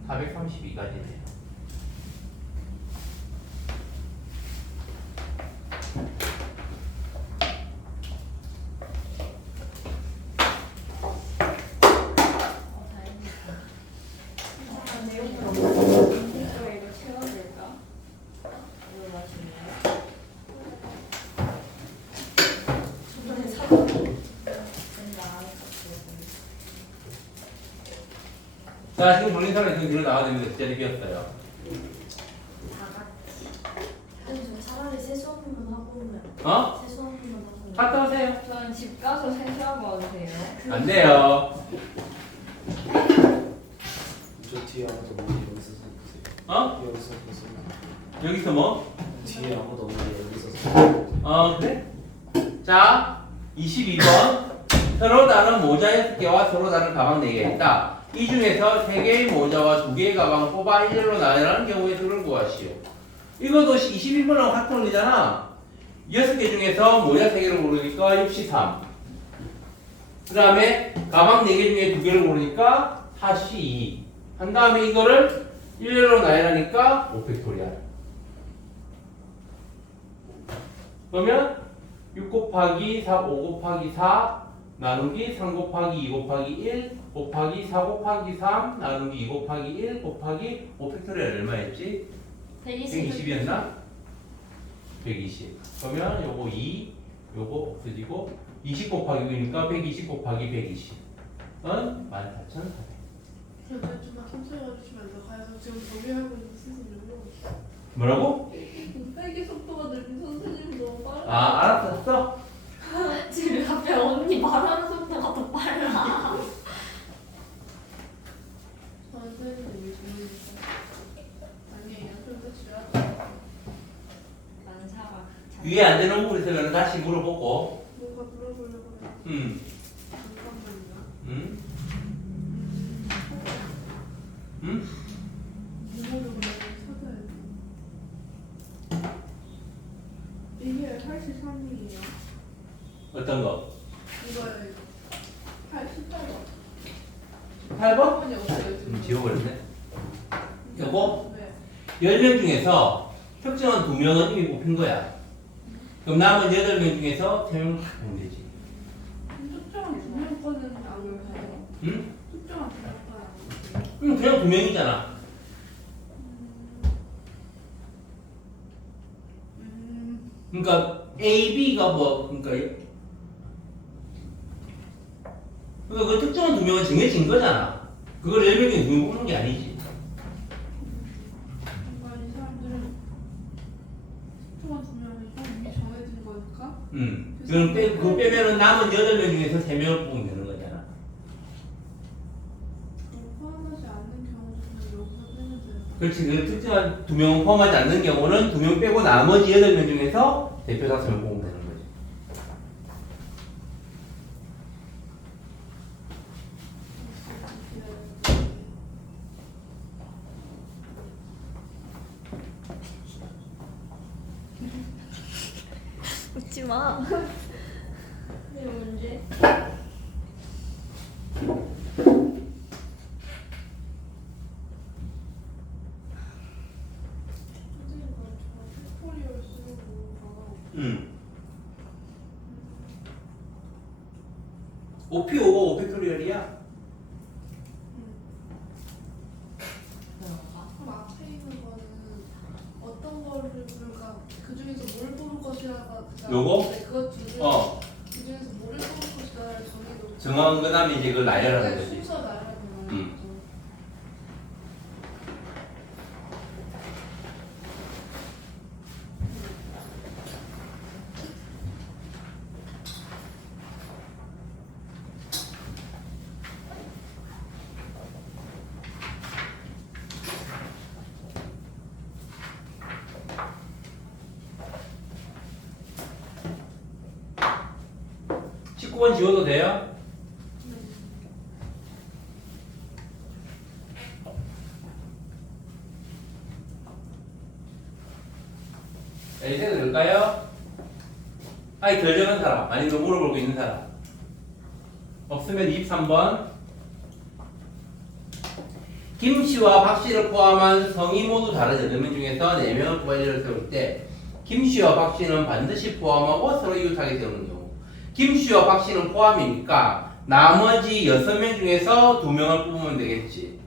432까지 돼요. 다행이다. 내용물 없어. 이거 채워줄까? 이거 맞추네요. 저번에 사고 된다. 자, 지금 돌린 사람이 그 뒤로 나가야 됩니다. 뒷자리 비었어요. 다 같이. 아니 저 차라리 세수 한 번만 하고 오면. 어? 세수 한 번만 하고 오면. 갔다 오세요. 저는 집 가서 세수하고 와도 돼요. 안 돼요. 저 뒤에 아무도 없는데 여기서 보세요. 어? 여기서 보세요. 여기서 뭐? 뒤에 아무도 없는데 여기서 보세요. 그래? 자, 22번. 서로 다른 모자 6개와 서로 다른 가방 4개 있다. 이 중에서 3개의 모자와 2개의 가방을 뽑아 일렬로 나열하는 경우의 수를 구하시오. 이것도 21번하고 같은 원리잖아. 6개 중에서 모자 3개를 고르니까 63. 그 다음에 가방 4개 중에 2개를 고르니까 42. 한 다음에 이거를 일렬로 나열하니까 5팩토리얼. 그러면 6 곱하기 4, 5 곱하기 4 나누기 3 곱하기 2 곱하기 1 곱하기 4 곱하기 3 나누기 2 곱하기 1 곱하기 5팩토리얼 얼마였지? 120이었나? 120. 그러면 요거 2, 요거 없어지고 20 곱하기 9니까 120 곱하기 120. 은 14,400. 그럼 좀 천천히 해주시면 안 될까요? 저 지금 정리하고 있는 수준으로 뭐라고? 회기 속도가 느린 선생님이 너무 빨라. 아, 알았어. 지금 갑자기 언니 말하는 속도가 더 빨라. 선생님이 정리했어요. 아니에요. 좀더 줄여야 나는 사과. 위에 안 되는 부분 있으면 다시 물어보고. 뭔가 물어보려고 해요. 잠깐만요. 이거를 먼저 찾아야 돼. 이게 83이에요. 어떤 거? 이거예요, 이거. 88번. 8번? 8번이 없어요, 지금. 지워버렸네. 여보? 네. 10명 중에서 특정한 2명은 이미 뽑힌 거야. 그럼 남은 8명 중에서 3명 뽑으면 되지. 특정한 두 명 거는 안 올까요? 응? 특정한 두 명 거는 안 올까요? 응, 그냥 2명이잖아. 그러니까 A, B가 뭐, 그러니까 그 특정한 2명은 정해진 거잖아. 그걸 10명 중에 2명 뽑는 게 아니지. 뭔가 이 사람들은 특정한 두 명이 좀 이미 정해진 거니까 그럼 그거 빼면은 남은 8명 중에서 3명을 뽑으면 되는 거잖아. 그럼 포함하지 않는 경우는 여기서 빼면 돼요. 그렇지. 그 특정한 2명을 포함하지 않는 경우는 2명 빼고 나머지 8명 중에서 대표 다수를 뽑으면 되는 거지. 웃지 마. 네, 문제. 선생님 그럼 저 팩토리얼 쓰는 거가 5P5가 5팩토리얼이야? 그럼 앞에 있는 거는 어떤 거를 그러니까 그 중에서 뭘 뽑을 것이라가 요거? 네, 그것 중에 그 중에서 뭐를 뽑을 것이다를 정해놓고 정한 그 다음에 이제 그걸 나열하는 네, 거지. 순서 나열하는 거죠. 19번 지워도 돼요? 이제 될까요? 아니 덜 적은 사람 아니면 물어보고 있는 사람 없으면 23번 김씨와 박씨를 포함한 성이 모두 다른 8명 중에서 4명을 뽑아 일을 세울 때 김씨와 박씨는 반드시 포함하고 서로 이웃하게 세우는 경우 김씨와 박씨는 포함이니까 나머지 6명 중에서 2명을 뽑으면 되겠지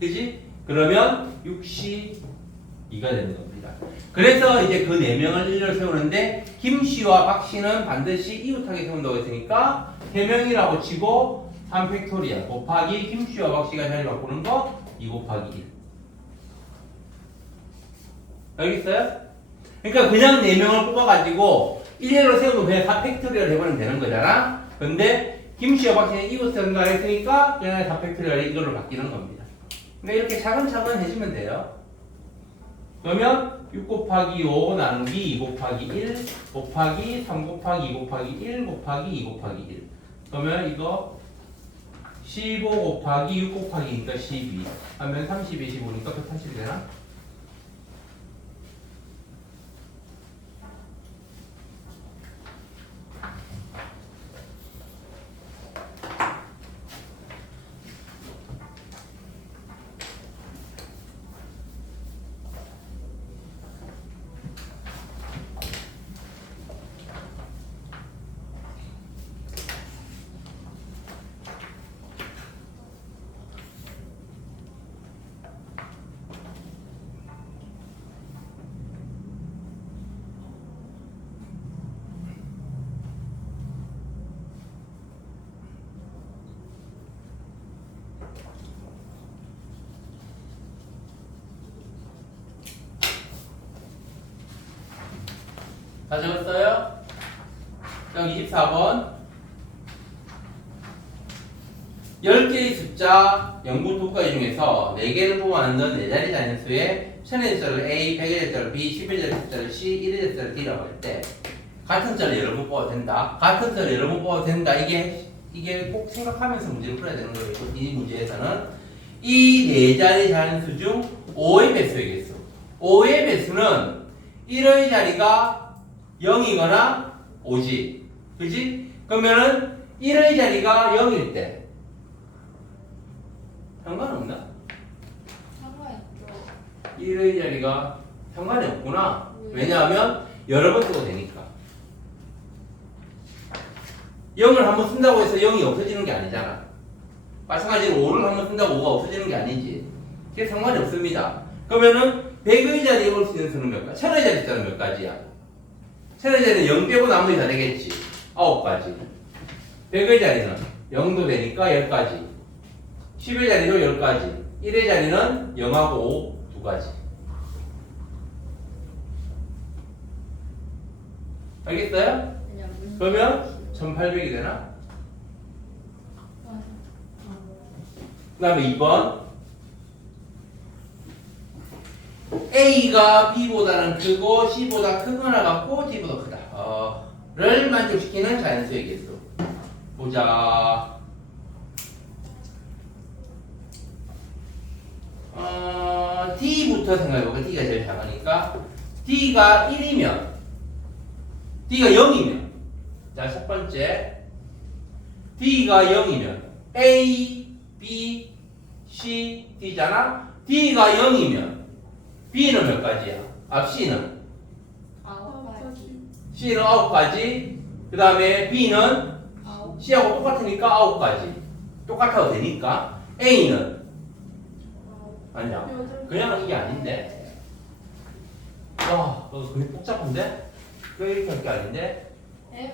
그지? 그러면 62가 되는 겁니다 그래서 이제 그 4명을 일을 세우는데 김씨와 박씨는 반드시 이웃하게 세운다고 했으니까 3명이라고 치고 3팩토리얼 곱하기 김씨와 박씨가 자리 바꾸는 거 2 곱하기 1 알겠어요? 그러니까 그냥 4명을 뽑아가지고 1회로 세우면 그냥 4팩토리얼 해버리면 되는 거잖아 근데 김씨와 박씨는 이웃 생각을 했으니까 그냥 4팩토리얼이 이걸로 바뀌는 겁니다 그러니까 이렇게 차근차근 해주면 돼요 그러면 6 곱하기 5 나누기 2 곱하기 1 곱하기 3 곱하기 2 곱하기 1 곱하기 2 곱하기 1 그러면 이거 15 곱하기 6 곱하기니까 12 하면 30에 15니까 180이 되나? 다 적었어요? 그럼 24번 10개의 숫자 0부터 9까지 중에서 4개를 뽑아내는 4자리 단위수의 1000의 숫자를 A, 100의 숫자를 B, 10의 숫자를 C, 1의 숫자를 D라고 할 때 같은 숫자를 여러 번 뽑아도 된다. 같은 숫자를 여러 번 뽑아도 된다. 이게 꼭 생각하면서 문제를 풀어야 되는 거예요. 이 문제에서는 이 4자리 단위수 중 5의 배수이겠어. 5의 배수는 1의 자리가 0이거나 5지. 그지? 그러면은 1의 자리가 0일 때 상관없나? 상관없죠 1의 자리가 상관이 없구나. 왜냐하면 여러 번 쓰고 되니까. 0을 한번 쓴다고 해서 0이 없어지는 게 아니잖아. 마찬가지로 5를 한번 쓴다고 5가 없어지는 게 아니지. 그게 상관이 없습니다. 그러면은 100의 자리에 올 수 있는 수는 몇 가지? 1000의 자리 숫자는 몇 가지야? 1000의 자리는 0 빼고 나머지 다 되겠지. 9가지. 100의 자리는 0도 되니까 10가지. 10의 자리도 10가지. 1의 자리는 0하고 5, 2가지. 알겠어요? 그러면 1800이 되나? 그 다음에 2번 A가 B보다는 크고 C보다 크거나 같고 D보다 크다 를 만족시키는 자연수의 개수 보자 D부터 생각해볼까? D가 제일 작으니까 D가 1이면 D가 0이면 자, 첫 번째 D가 0이면 A, B, C, D잖아. D가 0이면 B는 몇 가지야? C는? 9가지 C는 9가지. 그 다음에 B는 C하고 똑같으니까 9가지. 똑같아도 되니까. A는? 아니야. 그냥 이게 아닌데. 그게 복잡한데? 왜 이렇게 할 게 아닌데?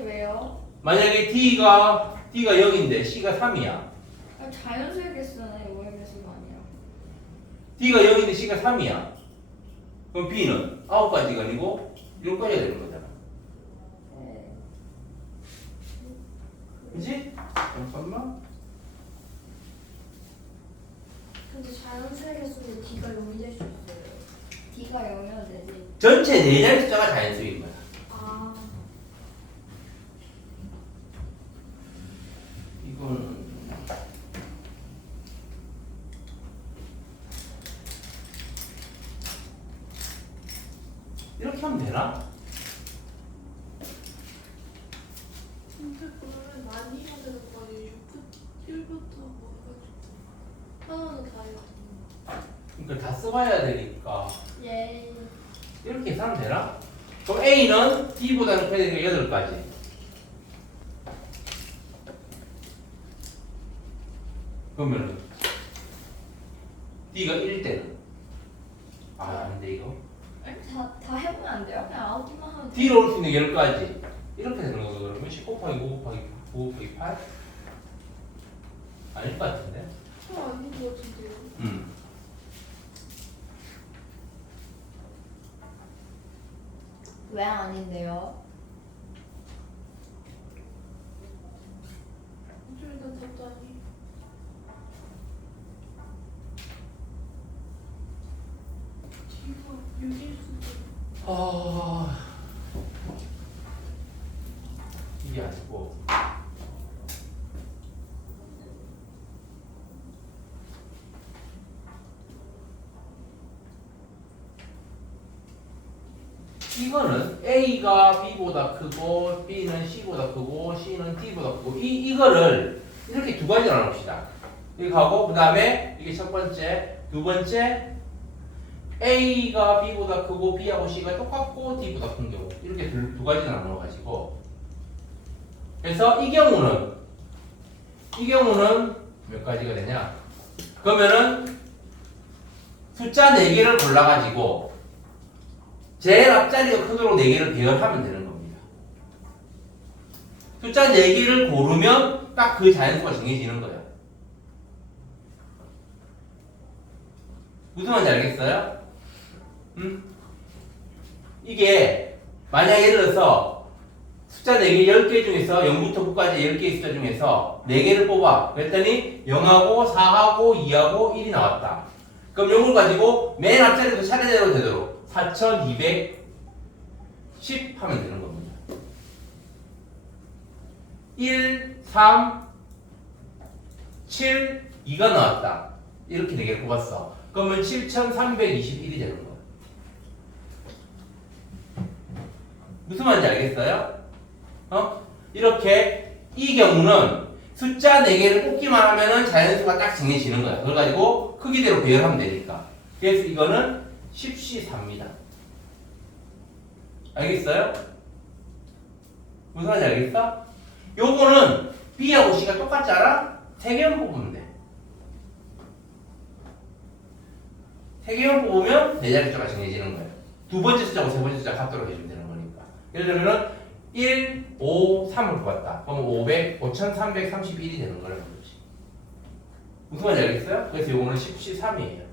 왜요? 만약에 D가 0인데 C가 3이야. 자연수의 개수는 5의 개수가 아니야 D가 0인데 C가 3이야. 그럼 B는 9가지가 아니고 7가지가 되는 거잖아. 그치? 잠깐만. 근데 자연수의 개수는 D가 0이 될 수 있어요. D가 0이면 되지 전체 4자리 숫자가 자연수인 거야. 아, 이렇게 하면 되나? 근데 그러면 많이 해야 되는 거 아니에요? 1부터 뭐 해가지고 하나는 다 해야 그러니까 다 써봐야 되니까 예. 이렇게 계산하면 되나? 그럼 A는 B보다는 커야 되니까 8가지. 그러면은 D가 1 때는 안돼 이거 다 해보면 안 돼요? 그냥 아웃만 하면 돼요. D로 올 수 있는 10가지 이렇게 되는 거죠. 그러면 10 곱하기 5 곱하기 9 곱하기 8 아닐 것 같은데? 아닌 것 같은데요? 왜 아닌데요? 일단 답답하니 D가 6일 수도 이게 아니고 이거는 A가 B보다 크고 B는 C보다 크고 C는 D보다 크고 이거를 이렇게 두 가지로 나눕시다. 이렇게 하고 그 다음에 이게 첫 번째, 두 번째 A가 B보다 크고 B하고 C가 똑같고 D보다 큰 경우 이렇게 두 가지로 나눠가지고 그래서 이 경우는 몇 가지가 되냐? 그러면은 숫자 4개를 골라가지고 제일 앞자리가 크도록 4개를 배열하면 되는 겁니다. 숫자 4개를 고르면 딱 그 자연수가 정해지는 거예요. 무슨 말인지 알겠어요? 이게 만약 예를 들어서 숫자 4개 10개 중에서 0부터 9까지 10개의 숫자 중에서 4개를 뽑아. 그랬더니 0하고 4하고 2하고 1이 나왔다. 그럼 0을 가지고 맨 앞자리부터 차례대로 되도록 4210 하면 되는 겁니다. 1, 3, 7, 2가 나왔다. 이렇게 4개를 뽑았어. 그러면 7321이 되는 거예요. 무슨 말인지 알겠어요? 이렇게 이 경우는 숫자 4개를 뽑기만 하면은 자연수가 딱 정해지는 거야. 그걸 가지고 크기대로 배열하면 되니까. 그래서 이거는 10C4입니다. 알겠어요? 무슨 말인지 알겠어? 요거는 B하고 C가 똑같잖아? 3개만 뽑으면 돼. 3개만 뽑으면 4자리 숫자가 정해지는 거예요. 두 번째 숫자하고 세 번째 숫자 같도록 해주면 되는 거니까. 예를 들면은 1, 5, 3을 뽑았다. 그러면 5331이 되는 거라는 거지. 무슨 말인지 알겠어요? 그래서 요거는 10C3이에요.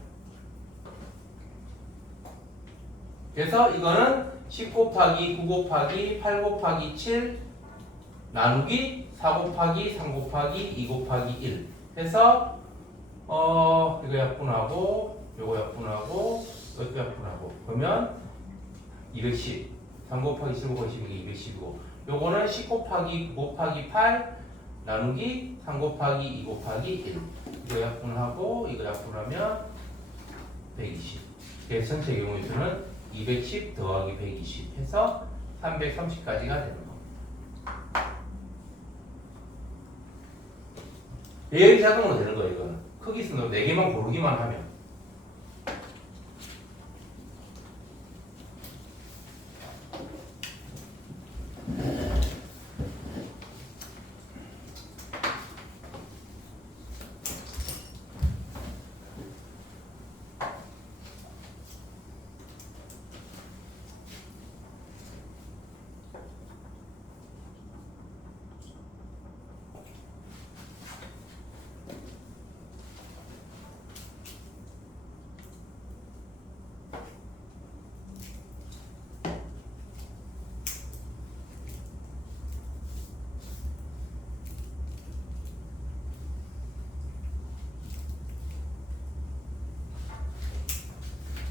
그래서 이거는 10 곱하기 9 곱하기 8 곱하기 7 나누기 4 곱하기 3 곱하기 2 곱하기 1 해서 이거 약분하고 요거 약분하고 이것도 약분하고 그러면 210 3 곱하기 7 곱하기 12가 210이고 요거는 10 곱하기 9 곱하기 8 나누기 3 곱하기 2 곱하기 1 이거 약분하고 이거 약분하면 120 그래서 전체 경우의 수는 210 더하기 120 해서 330까지가 되는 겁니다. 배열이 자동으로 되는 거예요. 이거는 크기 순으로 4개만 고르기만 하면.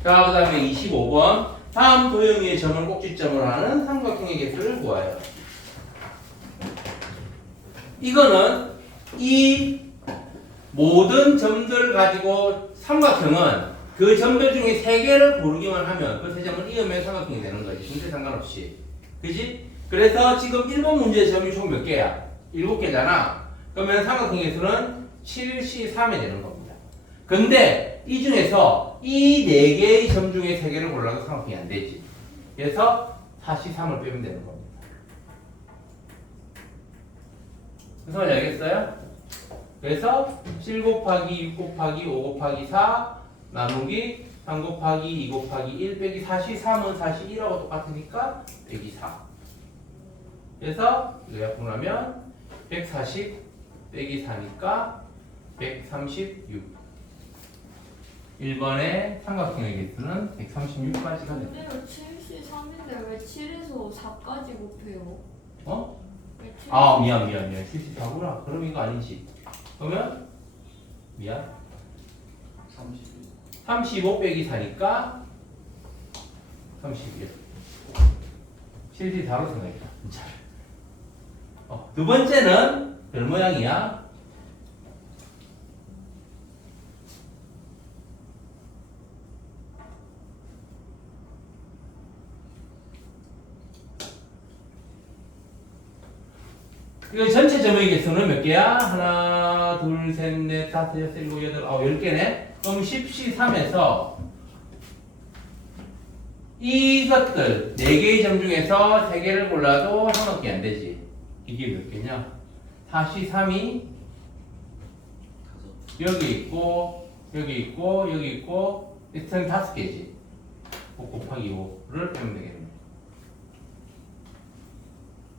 자, 그 다음에 25번. 다음 도형의 점을 꼭지점으로 하는 삼각형의 개수를 구하여. 이거는 이 모든 점들 가지고 삼각형은 그 점들 중에 3개를 고르기만 하면 그 3점을 이으면 삼각형이 되는 거지. 문제 상관없이. 그지? 그래서 지금 1번 문제의 점이 총 몇 개야? 7개잖아. 그러면 삼각형의 수는 7C3이 되는 겁니다. 근데 이 중에서 이 4개의 점 중에 3개를 골라도 삼각형이 안 되지. 그래서 4C3을 빼면 되는 겁니다. 무슨 말인지 알겠어요? 그래서 7 곱하기 6 곱하기 5 곱하기 4 나누기 3 곱하기 2 곱하기 1 빼기 4C3은 4C1하고 똑같으니까 빼기 4. 그래서 이거 약분하면 140 빼기 4니까 136. 1번의 삼각형의 개수는 136까지가 됩니다. 근데요 7C3인데 왜 7에서 4까지 곱해요? 어? 왜 7? 아 미안 74구나. 그럼 이거 아니지. 그러면 미안 35 빼기 4니까 31. 74로 생각했다. 진짜. 두 번째는 별 모양이야. 이거 전체 점의 개수는 몇 개야? 하나, 둘, 셋, 넷, 다섯, 여섯, 일곱, 여덟, 10개네? 그럼 10C3에서 이것들 4개의 점 중에서 3개를 골라도 삼각형이 안 되지. 이게 몇 개냐? 4C3이 여기 있고 여기 있고 여기 있고 이트는 5개지. 5 곱하기 5를 빼면 되겠네.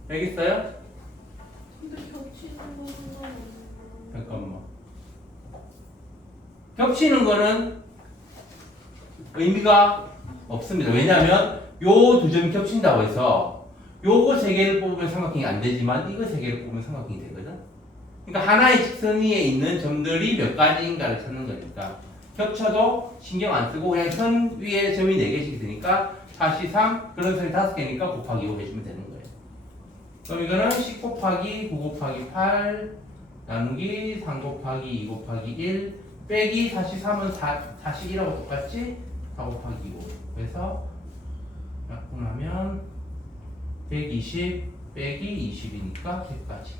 알겠어요? 근데 겹치는 거는 잠깐만. 겹치는 거는 의미가 없습니다. 왜냐하면 요 두 점이 겹친다고 해서 요거 3개를 뽑으면 삼각형이 안 되지만 이거 3개를 뽑으면 삼각형이 되거든. 그러니까 하나의 직선 위에 있는 점들이 몇 가지인가를 찾는 거니까 겹쳐도 신경 안 쓰고 그냥 선 위에 점이 4개씩 되니까 4C3 그런 선이 5개니까 곱하기 5 해주면 되는 거예요. 그럼 이거는 10 곱하기 9 곱하기 8 나누기 3 곱하기 2 곱하기 1 빼기 4C3은 4C1하고 똑같지? 4 곱하기 5 그래서 약분하면 120 빼기 20이니까 100까지.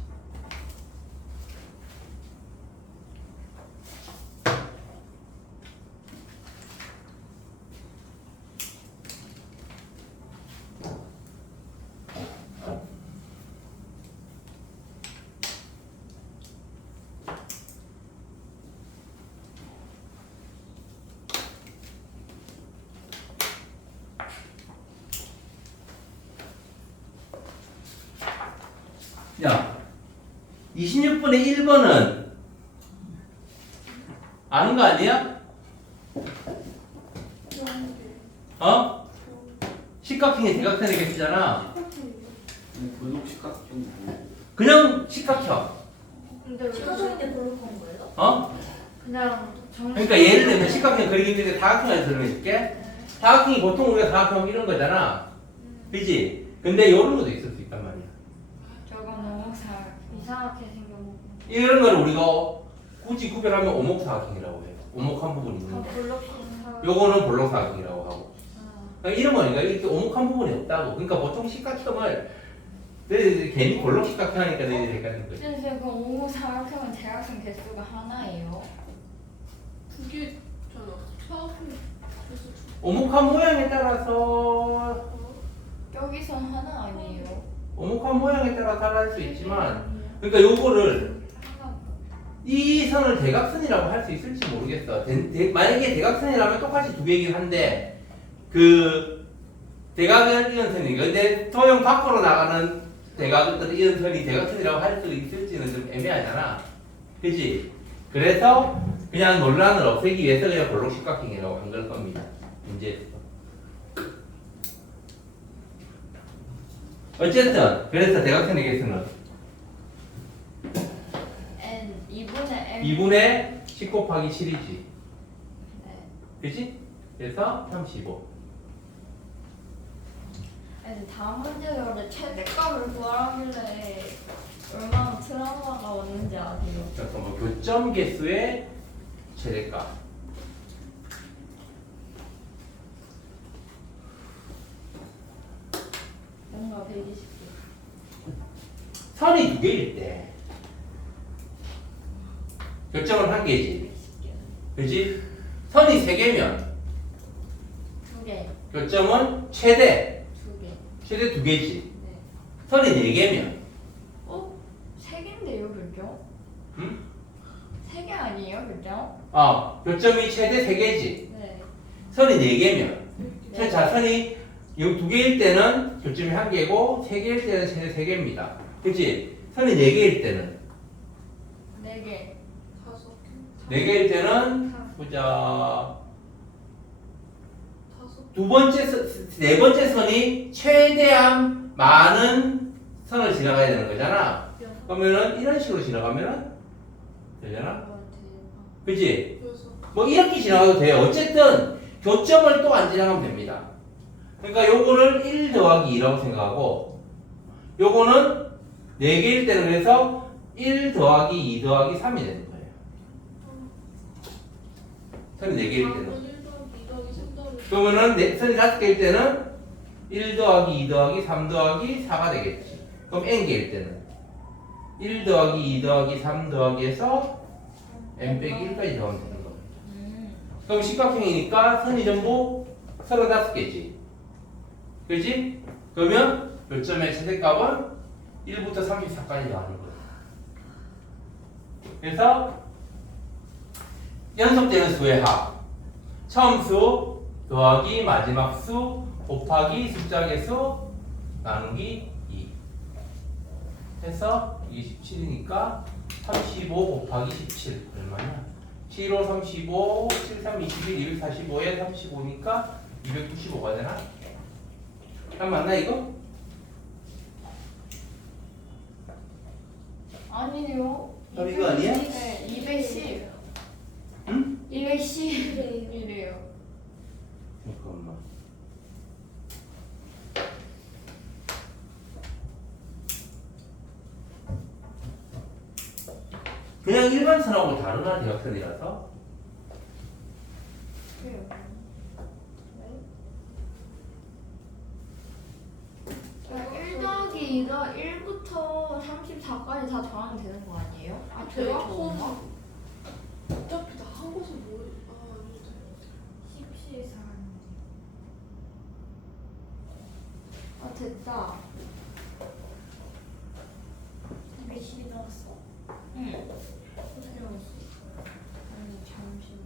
야, 26분의 1번은 아는 거 아니야? 어? 식각형이 대각선의 개수잖아. 볼록 식각형 그냥 식각형. 근데 왜 식각형인데 볼록한 거예요? 어? 그냥 그러니까 예를 들면 식각형 그리기 힘든데 다각형을 설명해줄게. 다각형이 보통 우리가 다각형 이런 거잖아. 그지? 근데 이런 것도 있을 수 있단 말이야. 저거 너무 이상하게 생겨먹고 이런 거를 우리가 굳이 구별하면 오목사각형이라고 해요. 오목한 부분이 있는 거. 요거는 볼록사각형이라고 하고. 그러니까 이런 거니까 이렇게 오목한 부분이 없다고. 그러니까 보통 식각형을 너희들이 괜히 볼록식각형 하니까 너희들이 헷갈리는 거지. 근데 지금 5사각형은 대각선 개수가 하나예요. 두 개잖아. 사각형 그래서 오목한 모양에 따라서 여기선 하나 아니에요? 오목한 모양에 따라 달라질 수 있지만 그러니까 요거를 이 선을 대각선이라고 할 수 있을지 모르겠어. 만약에 대각선이라면 똑같이 2개이긴 한데 그 대각을 이은 선이 근데 도형 밖으로 나가는 대각을 이은 선이 대각선이라고 할 수 있을지는 좀 애매하잖아. 그지? 그래서 그냥 논란을 없애기 위해서 그냥 볼록식각형이라고 한 걸 겁니다. 문제에서. 어쨌든 그래서 대각선의 개수는 n 2분의 n 2분의 10 곱하기 7이지. 네. 그지? 그래서 35. 아니 다음 문제로 최대값을 구하라길래 얼마나 트라우마가 왔는지 아세요? 잠깐만 교점 개수의 최대값. 120개. 선이 두 개일 때 교점은 한 개지. 120개. 그지? 선이 세 개면 2개. 교점은 최대 2개. 최대 두 개지. 네. 선이 네 개면 어? 3개인데요, 교점? 응? 3개 아니에요, 교점? 교점이 최대 세 개지. 네. 선이 네 개면 네. 자, 선이 요 두 개일 때는 교점이 한 개고 세 개일 때는 최대 세 개입니다. 그지? 선이 네 개일 때는 4개. 5개. 네 개일 때는 보자. 5개. 네 번째 선이 최대한 많은 선을 지나가야 되는 거잖아. 그러면은 이런 식으로 지나가면은 되잖아. 그지? 그래서 뭐 이렇게 지나가도 돼요. 어쨌든 교점을 또 안 지나가면 됩니다. 그러니까 요거를 1 더하기 2라고 생각하고 요거는 4개일 때는 그래서 1 더하기 2 더하기 3이 되는 거예요. 선이 4개일 때는. 1 더하기 2 더하기 3 더하기 그러면은 선이 5개일 때는 1 더하기 2 더하기 3 더하기 4가 되겠지. 그럼 n개일 때는 1 더하기 2 더하기 3 더하기 해서 n 빼기 1까지 더하면 되는 거예요. 그럼 십각형이니까 선이 전부 35개지. 그지? 그러면 교점의 최대값은 1부터 34까지 더하는 거예요. 그래서 연속되는 수의 합. 처음 수 더하기 마지막 수 곱하기 숫자 개수 나누기 2 해서 27이니까 35 곱하기 17 얼마냐? 7, 5, 35, 7, 3, 21, 245에 35니까 295가 되나? 딱 맞나 이거? 아니요. 이거 아니야? 네, 210. 응? 211이래요. 잠깐만. 그냥 일반 선하고 다르나 대각선이라서? 그래요. 네. 1 더하기 2 더 1부터 34까지 다 더하면 되는 거 아니에요? 아, 저희 대각선 저인가? 어차피 다 한 곳은 뭐 아니다. 10시 사람. 아, 됐다. 210이 나왔어. 응. 어떻게 나왔어? 아니, 잠시만.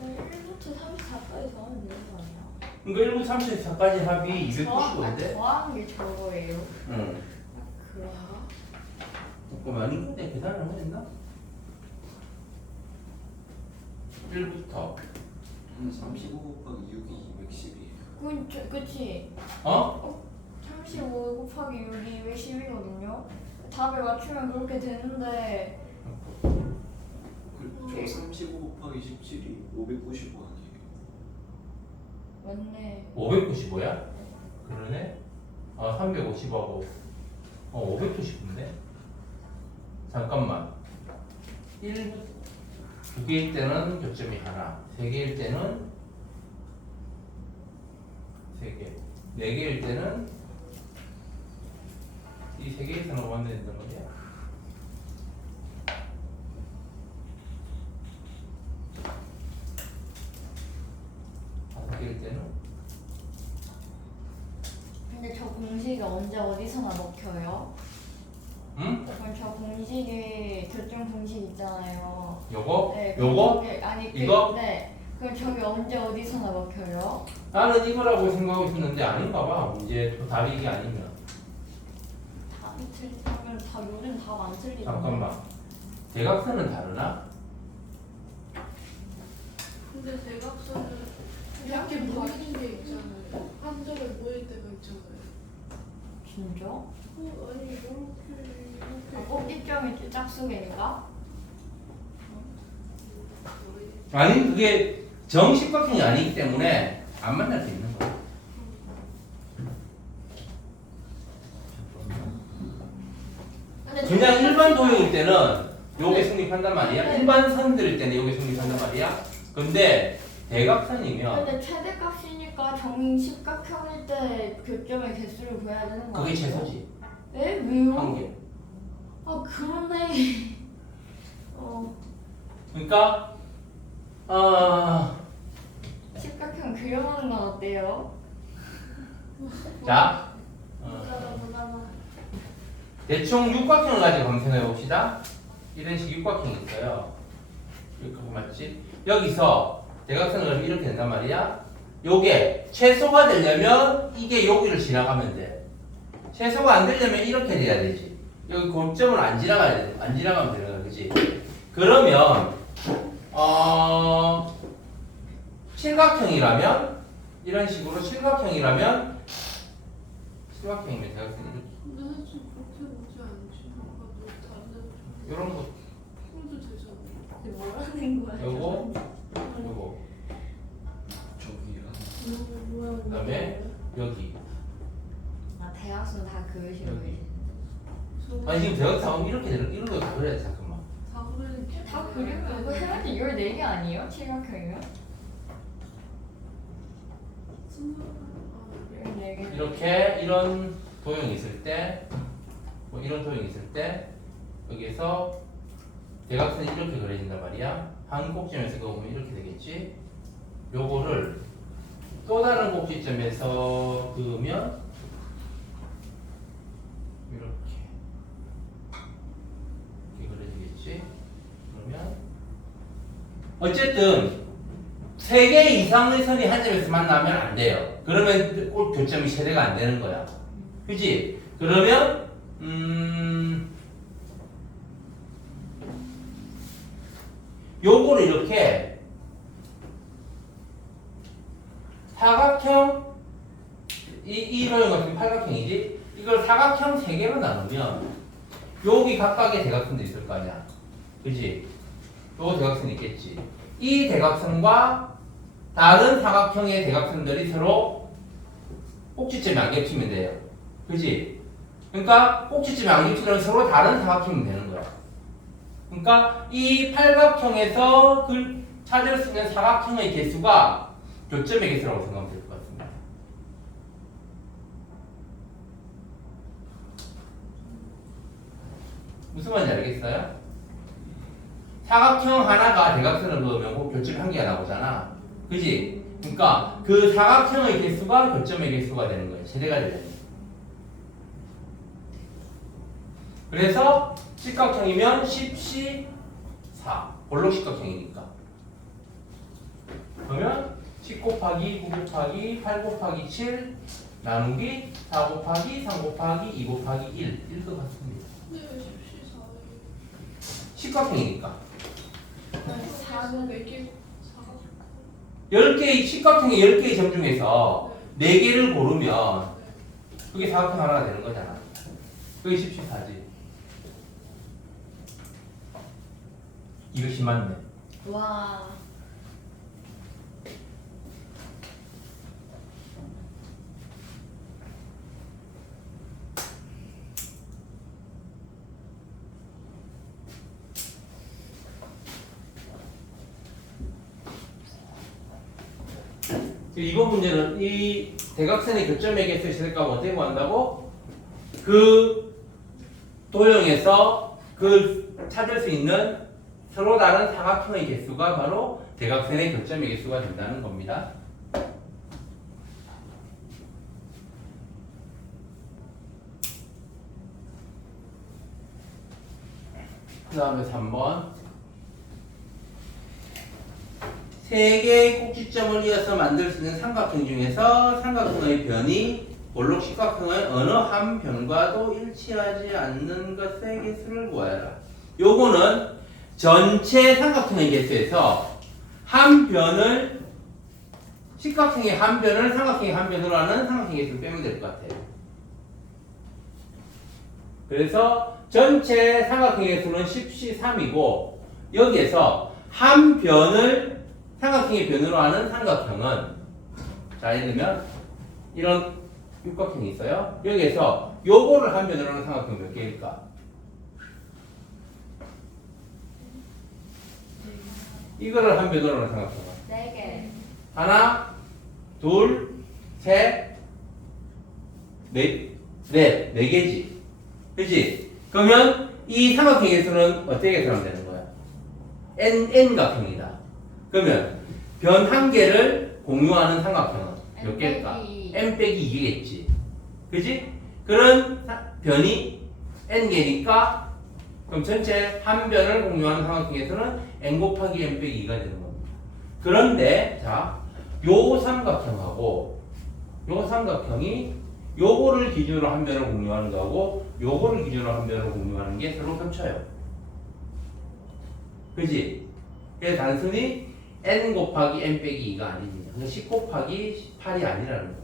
1부터 34까지 더하면 되는 거 아니야? 그러니까 1부 34까지 합이 295인데? 더하는 게 저거예요. 응. 그런가? 잠깐만, 아닌데 계산을 하면 됐나? 1부터 35 곱하기 6이 210이에요. 그치? 어? 35 곱하기 6이 210이거든요? 답을 맞추면 그렇게 되는데 저 35 곱하기 17이 595 아니에요? 맞네. 595야? 그러네? 350하고 590인데? 잠깐만 2 개일 때는 교점이 하나 3개일 때는 3개 4개일 때는 이 3개에서는 완전 된단 말이야. 다섯 개일 때는 근데 저 공식이 언제 어디서나 먹혀요? 응? 그럼 저 공식이 교정 공식 있잖아요. 요거? 네, 요거? 그게- 아니 이거? 네. 그럼 저기 언제 어디서나 먹혀요? 나는 이거라고 생각하고 있었는데 아닌가 봐. 이제 또 답이 이게 아니면. 답이 틀리면 다 요즘 답 안 틀리던데. 잠깐만. 대각선은 다르나? 근데 대각선은 이렇게 모이는 게 있잖아요. 한 점에 모일 때가 있잖아요. 진짜? 아니 이렇게 꼭지점이 짝수개인가? 아니 그게 정십각형이 아니기 때문에 안 만날 수 있는 거야. 근데 그냥 저는 일반 도형일 때는 요게 네. 성립한단 말이야. 네. 일반 선들일 때는 요게 성립한단 말이야. 근데 대각선이면 근데 최대값이니까 정십각형일 때 교점의 개수를 구해야 되는 거 그게 아니에요? 최소지. 에? 왜요? 한 개. 아 그러네. 그러니까 십각형 그려보는 건 어때요? 자 보다가 대충 육각형을 가지고 검색해 봅시다. 이런 식 육각형이 있어요. 육각형 맞지? 여기서 대각선을 그리면 이렇게 된단 말이야. 요게 최소가 되려면 이게 여기를 지나가면 돼. 최소가 안 되려면 이렇게 돼야 되지. 여기 고점을 안 지나가야 돼. 안 지나가면 되는 거야, 그렇지? 그러면 칠각형이라면 이런 식으로 칠각형이면 대각선이 이렇게 근데 사실 그렇게 오지 않지. 뭔가 또 다른 이런 거 풀도 되잖아. 근데 뭐라는 거야? 요거 요거 저기 뭐야? 그다음에 여기. 아 대학선 다 그으시고 여기. 계시는 아니 지금 대각선 이렇게 되는 이런 거 다 그려야 돼. 잠깐만. 다 그리는 게 다 그리면 이거 해야지 14개 아니에요? 칠각형이면? 14개 이렇게 이런 도형이 있을 때, 뭐 이런 도형이 있을 때 여기에서 대각선이 이렇게 그려진단 말이야. 한 꼭지점에서 그거 보면 이렇게 되겠지. 요거를 또 다른 꼭지점에서 그으면 이렇게 그려지겠지. 그러면 어쨌든 3개 이상의 선이 한 점에서 만나면 안 돼요. 그러면 꼭 교점이 세대가 안 되는 거야. 그지? 그러면 요거를 이렇게 사각형 이 도형 같은 팔각형이지? 이걸 사각형 3개로 나누면 여기 각각의 대각선도 있을 거 아니야. 그지? 요거 대각선이 있겠지. 이 대각선과 다른 사각형의 대각선들이 서로 꼭지점이 안 겹치면 돼요. 그지? 그러니까 꼭지점이 안 겹치면 서로 다른 사각형이 되는 거야. 그러니까 이 팔각형에서 그 찾을 수 있는 사각형의 개수가 교점의 개수라고 생각하면 될 것 같습니다. 무슨 말인지 알겠어요? 사각형 하나가 대각선을 그으면 그 교점이 한 개가 나오잖아. 그지? 그러니까 그 사각형의 개수가 교점의 개수가 되는 거예요. 세대가 되는 거예요. 그래서 직각형이면 10C 4 볼록직각형이니까. 그러면 10 곱하기 9 곱하기 8 곱하기 7 나누기 4 곱하기 3 곱하기 2 곱하기 1 것 같습니다. 네, 14일. 직각형이니까. 4는 4개 사각. 10개의 직각형의 10개의 점 중에서 4개를 고르면 그게 사각형 하나가 되는 거잖아. 그게 14지. 210맞네. 와. 이번 문제는 이 대각선의 교점의 개수의 세대값을 어떻게 구한다고? 그 도형에서 그 찾을 수 있는 서로 다른 사각형의 개수가 바로 대각선의 교점의 개수가 된다는 겁니다. 그 다음에 3번 3개의 꼭지점을 이어서 만들 수 있는 삼각형 중에서 삼각형의 변이 볼록식각형의 어느 한 변과도 일치하지 않는 것의 개수를 구하여라. 요거는 전체 삼각형의 개수에서 한 변을 식각형의 한 변을 삼각형의 한 변으로 하는 삼각형의 개수를 빼면 될 것 같아요. 그래서 전체 삼각형의 개수는 10C3이고 여기에서 한 변을 삼각형의 변으로 하는 삼각형은 자 예를 들면 이런 육각형이 있어요. 여기에서 요거를 한 변으로 하는 삼각형 몇 개일까? 이거를 한 변으로 하는 삼각형은 4개. 하나, 둘, 셋, 네 개지. 그치? 그러면 이 삼각형에서는 어떻게 계산하면 되는 거야? N각형이다. 그러면 변 한 개를 공유하는 삼각형은 몇 개일까? N 빼기 2개겠지. 그지? 그런 변이 N개니까 그럼 전체 한 변을 공유하는 삼각형에서는 N 곱하기 N 빼기 2가 되는 겁니다. 그런데 자, 요 삼각형이 요거를 기준으로 한 변을 공유하는 거하고 요거를 기준으로 한 변을 공유하는 게 서로 겹쳐요. 그지? 그래서 단순히 N 곱하기 N 빼기 2가 아닙니다. 10 곱하기 8이 아니라는 거예요.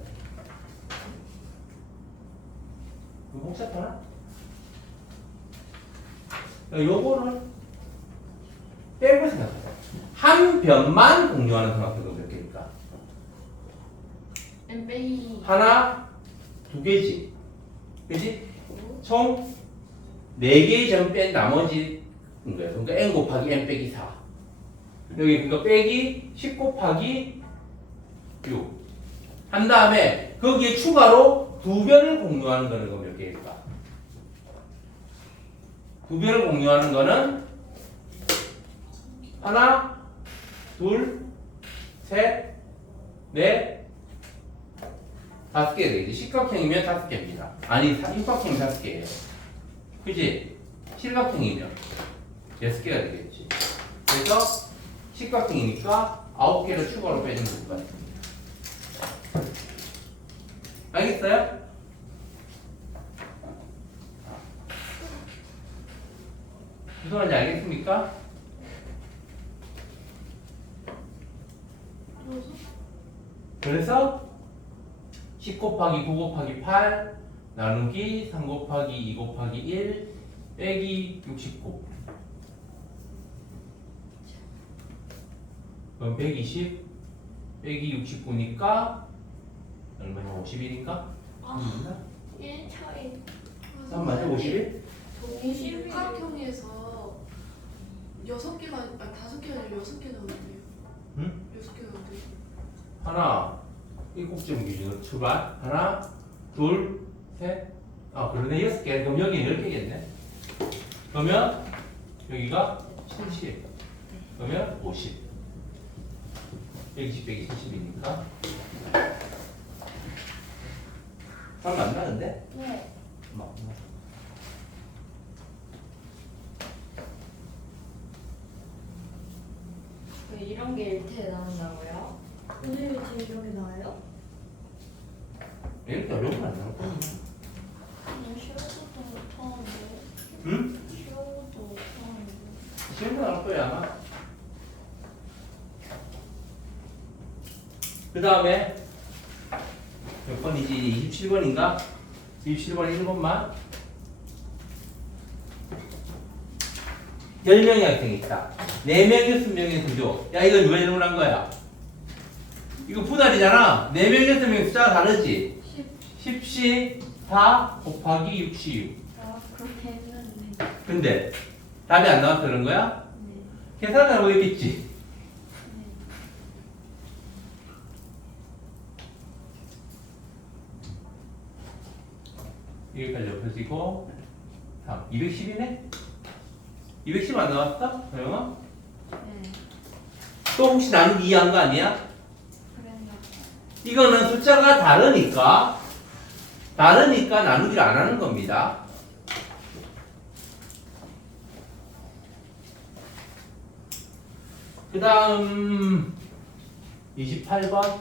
이거 복잡하나? 요거를 빼고 생각하자. 한 변만 공유하는 삼각형은 몇 개일까? N 빼기 하나, 두 개지. 그지? 총 4개의 점 뺀 나머지인 거예요. 그러니까 N 곱하기 N 빼기 4. 여기 그거 빼기 10 곱하기 6. 한 다음에 거기에 추가로 두 변을 공유하는 거는 몇 개일까? 두 변을 공유하는 거는 하나, 둘, 셋, 넷, 5개 되겠지. 십각형이면 5개입니다. 아니, 육각형이면 5개예요. 그치? 칠각형이면 6개가 되겠지. 그래서 십각형이니까 9개를 추가로 빼주면 될 것 같습니다. 알겠어요? 무슨 말인지 알겠습니까? 그래서 10 곱하기 9 곱하기 8 나누기 3 곱하기 2 곱하기 1 빼기 69. 그럼 120 빼기 69니까 얼마냐? 51인가? 아, 1 차이. 맞아? 51? 동시각형에서 6개가 아니 5개가 아니라 6개 나오는데요. 응? 6개 나오는데요. 하나, 이 꼭지점 기준으로 출발. 하나, 둘, 셋. 아, 그러네. 6개. 그럼 여기는 10개겠네. 그러면 여기가 70. 그러면 50. 120 빼기 70이니까. 3 안 나는데? 네. 이런 게 1태에 나온다고요? 오늘 왜 제일 이런 게 나와요? 이렇게 어려운 거안 나올 거야. 그냥 쉬워도 못하는데. 응? 쉬워도 못하는데. 시험 나올 거야, 아마. 그 다음에 몇 번이지? 27번인가? 27번 1번만. 10명의 학생이 있다. 4명, 6명의 구조. 야, 이거 누가 질문한 거야? 이거 분할이잖아. 4명, 6명의 숫자가 다르지? 10시 4 곱하기 6시 6. 아, 그렇게 했는데. 근데 답이 안 나와서 그런 거야? 네. 계산을 하고 있겠지? 여기까지 엎어지고 3. 210이네? 210 안 나왔어? 소영아? 네. 또 혹시 나누기 2한 거 아니야? 그랬나 봐요. 이거는 숫자가 다르니까 나누기를 안 하는 겁니다. 그 다음 28번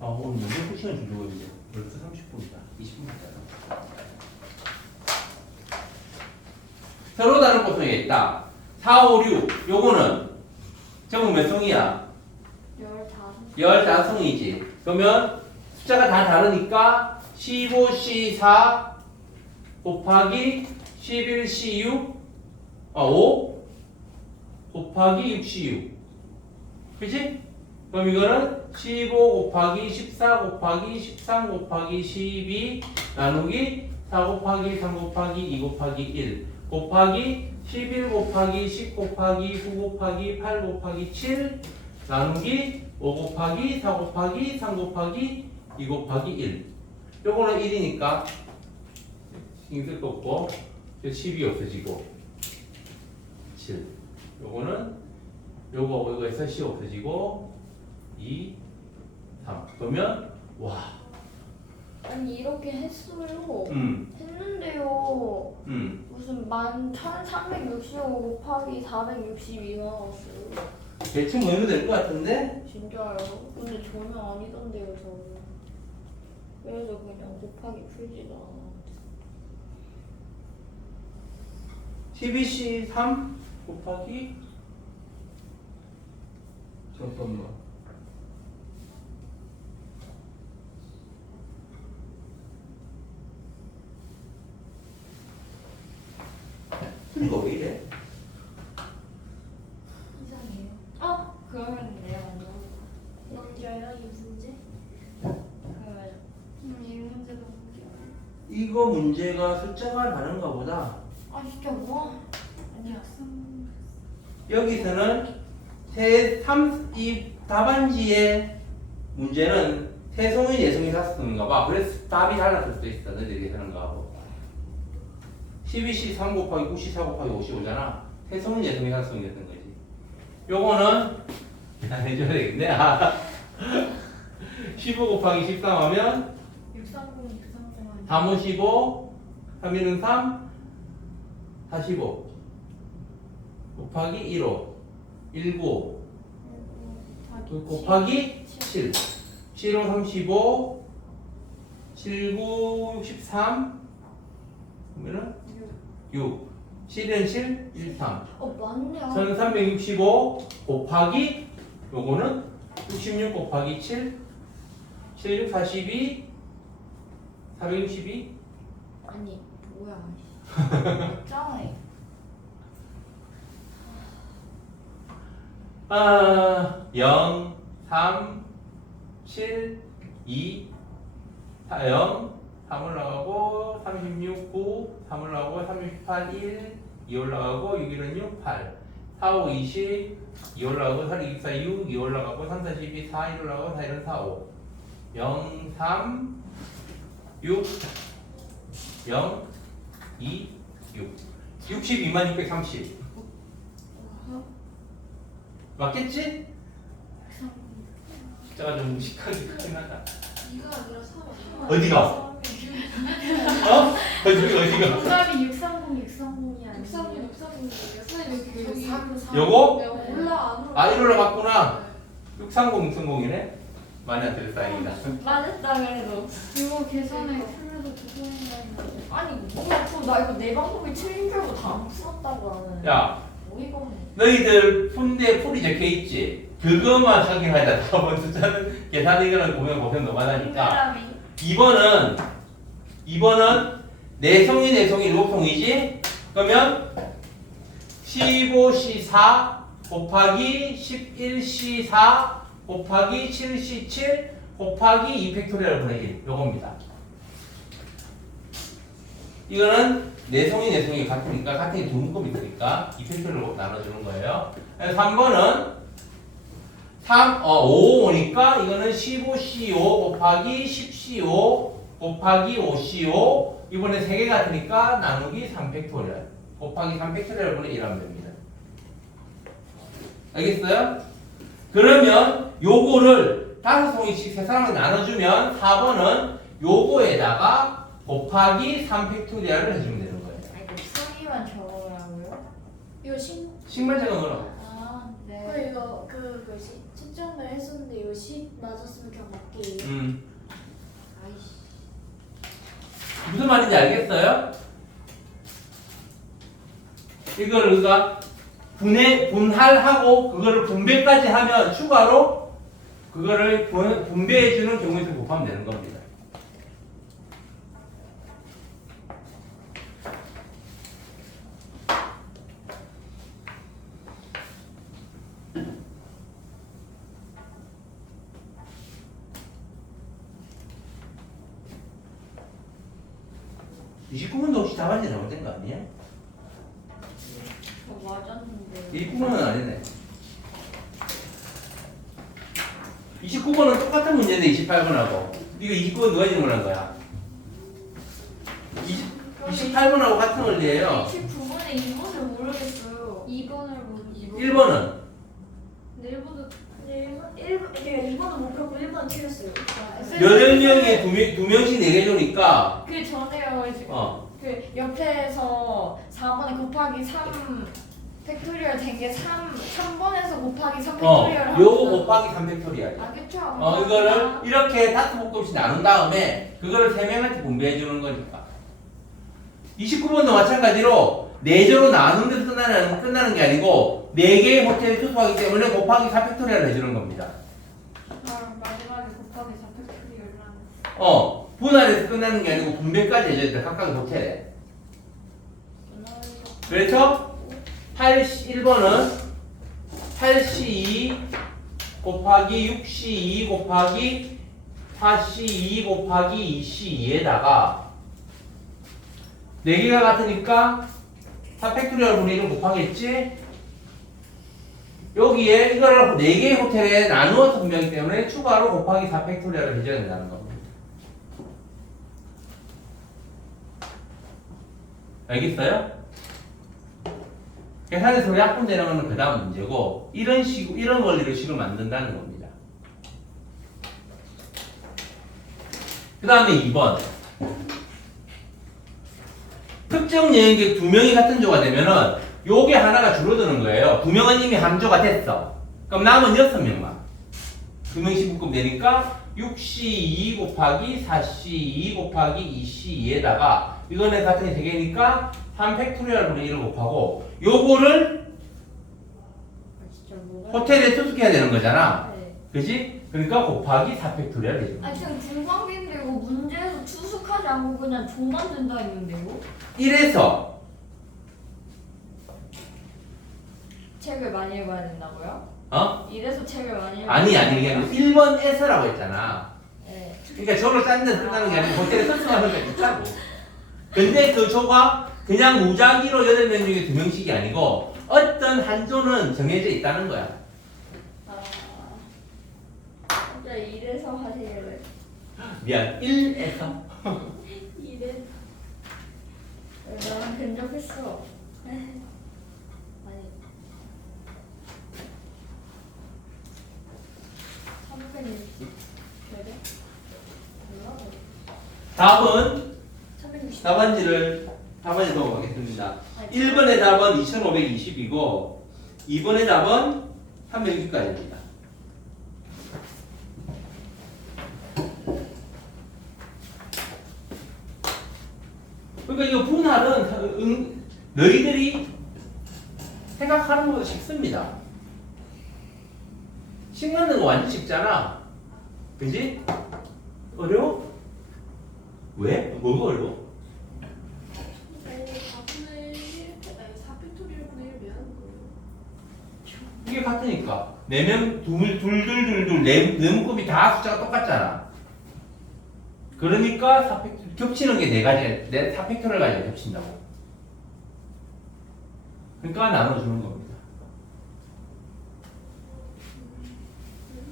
오늘 문제 시간 주려고 이제 벌써 30분이다. 20분이다. 서로 다른 보통이 있다. 4, 5, 6 요거는 전부 몇 송이야? 15송이지. 그러면 숫자가 다 다르니까 15C4 곱하기 11C6 5 곱하기 6C6 그치? 그럼 이거는 15 곱하기 14 곱하기 13 곱하기 12 나누기 4 곱하기 3 곱하기 2 곱하기 1 곱하기 11 곱하기 10 곱하기 9 곱하기 8 곱하기 7 나누기 5 곱하기 4 곱하기 3 곱하기 2 곱하기 1 요거는 1이니까 신경 쓸 거 없고 10이 없어지고 7 요거는 요거에서 10 없어지고 2 3 그러면 와 아니 이렇게 했어요. 음. 했는데요. 무슨 11,365 곱하기 462가 나왔어요. 대충 외우면 될 것 같은데? 진짜요? 근데 전혀 아니던데요, 저는. 그래서 그냥 곱하기 풀지도 않았는데. 12C 3 곱하기 잠깐만 이거 왜 이래? 이상해요. 그러면 내가 먼저. 넘겨요 이 문제? 그러면 이 문제도 넘겨요. 이거 문제가 숫자가 다른가 보다. 진짜 뭐? 아니야. 여기서는 이 답안지의 문제는 세송이 내송이 샀는가 봐. 그래서 답이 달랐을 수도 있어. 너희들이 하는 거하고. 12C 3 곱하기 9C 4 곱하기 55잖아. 세송이 내송이 샀음이 됐던 거지. 요거는 안 해줘야 되겠네. 15 곱하기 13 하면 630 3, 5, 15 3, 1은 3 45 곱하기 1호 19 곱하기 7 7호 35 79 63 그러면은 6 7은 7 1 3 맞네요. 1365 곱하기 요거는 66 곱하기 7 76 42 462 아니, 뭐야. 맞잖아요. 0 3 7 2 4 0 3 올라가고 36 9 3 올라가고 38 1 2 올라가고 6 1은 6 8 4 5 20 2 올라가고 4 6 4 6 2 올라가고 3 4 12 4 1 올라가고 4 1은 4 5 0 3 6 0 2 6 62만 630 맞겠지? 숫자가 좀 무식하게 크긴 하다. 2가 아니라 3. 어디가? 어? 어디가? 정답이 630 630이 아니에요. 630, 630이에요. 선생님 여기 3 요거? 네, 올라 안 올라. 아, 1 올라갔구나. 630, 630이네? 많이 안 들을 다행이다. 맞았다, 그래도. 이거 계산에 풀려도 두번이나 했는데. 아니, 나 이거 내 방법이 틀린 줄 알고 다 안 풀었다고 하는. 야, 어이가 없네. 너희들 푼데 풀이 적혀있지? 그것만 확인하자. 다음번 숫자는 계산 이거는 보면 고생 너무 하니까. 2번은 내송이 로통이지? 그러면 15C4 곱하기 11C4 곱하기 7C7 곱하기 2팩토리얼 분의 1 요겁니다. 이거는 내송이 같으니까 같은 두 묶음이 있으니까 2팩토리얼로 나눠주는 거예요. 3번은 5 오니까 이거는 15C5 곱하기 10C5 곱하기 5C5 이번에 3개 같으니까 나누기 3팩토리얼 곱하기 3팩토리얼 분의 1 하면 됩니다. 알겠어요? 그러면 요거를 5송이씩 세 사람을 나눠주면 4번은 요거에다가 곱하기 3팩토리얼을 해주면 되는 거예요. 아니, 곱하기만 적으라고요? 이거 식만 적어놓으라고. 네. 이거 그 뭐지? 측정을 했었는데 이거 10 맞았으면 그냥 맞게. 아이씨. 무슨 말인지 알겠어요? 이걸 우리가 분할하고 그거를 분배까지 하면 추가로 그거를 분배해주는 경우에 서 곱하면 되는 겁니다. 29번도 혹시 답안지 잘못된 거 아니야? 저 맞았는데. 29번은 아니네. 29번은 똑같은 문제인데 28번하고. 이거 29번 누가 질문한 거야? 28번하고 같은 원리예요. 29번에 2번을 모르겠어요. 2번을 모르지. 1번은 근데 1번도 2번은 못 펴고 1번은 틀렸어요. 8명에 2명씩 4개 주니까 그 전에요. 지금. 그 옆에서 4번에 곱하기 3 팩토리얼 된 게 3번에서 곱하기 3 팩토리얼 요거 곱하기 3팩토리얼. 아 그쵸. 이거를 이렇게 다섯 묶음씩 나눈 다음에 그거를 3명한테 분배해 주는 거니까. 29번도 마찬가지로 4조로 나누는 데서 끝나는 게 아니고 4개의 호텔이 투수하기 때문에 곱하기 4팩토리얼을 해주는 겁니다. 아, 마지막에 곱하기 4 팩토리얼. 분할해서 끝나는 게 아니고 분배까지 해줘야 돼. 각각 호텔에. 그래서 1번은 8C2 곱하기 6C2 곱하기 4C2 곱하기 2C2에다가 4개가 같으니까 4팩토리얼 분의 1을 곱하겠지? 여기에 이거를 4개의 호텔에 나누어서 분명하기 때문에 추가로 곱하기 4팩토리얼을 해줘야 된다는 겁니다. 알겠어요? 계산에서 약분되는 거는 그 다음 문제고 이런 원리로 식을 만든다는 겁니다. 그 다음에 2번 특정 여행객 2명이 같은 조가 되면은 요게 하나가 줄어드는 거예요. 2명은 이미 한 조가 됐어. 그럼 남은 6명만 2명씩 묶으면 되니까 6C2 곱하기 4C2 곱하기 2C2에다가 이거는 같은 3개니까 3팩토리얼 분의 1을 곱하고 요거를 진짜 뭐가? 호텔에 투숙해야 되는 거잖아. 네. 그지? 그러니까 곱하기 4팩토리얼 해줘. 아 지금 중간인데 이거 문제에서 추숙하지 않고 그냥 조만 된다 했는데요? 1에서 책을 많이 읽어야 된다고요? 이래서 책을 많이 읽어야 아니 이게 된다고요? 1번에서라고 했잖아. 네. 그러니까 저로 짠 데서 끝나는 게 아니고 호텔에 투숙하는 게 있다고. 근데 그 조가 그냥 무작위로 8명 중에 2명씩이 아니고 어떤 한 조는 정해져 있다는 거야. 진짜 이래서 하시길래 미안. 1에서 이래 나랑 근접했어. 아니 그래? 답은 360. 답안지 넘어가겠습니다. 1번의 답은 2520이고 2번의 답은 360까지입니다. 그러니까 이거 분할은 너희들이 생각하는 것보다 쉽습니다. 식 만드는 거 완전 쉽잖아. 그지? 어려워? 왜? 뭐가 어려워? 4분의 1, 4팩토리얼분의 1 왜 하는 거예요? 이게 같으니까 4명 둘 네 묶음이 다 숫자가 똑같잖아. 그러니까 겹치는 게 4가지 4팩토리얼 가지고 겹친다고. 그러니까 나눠주는 겁니다.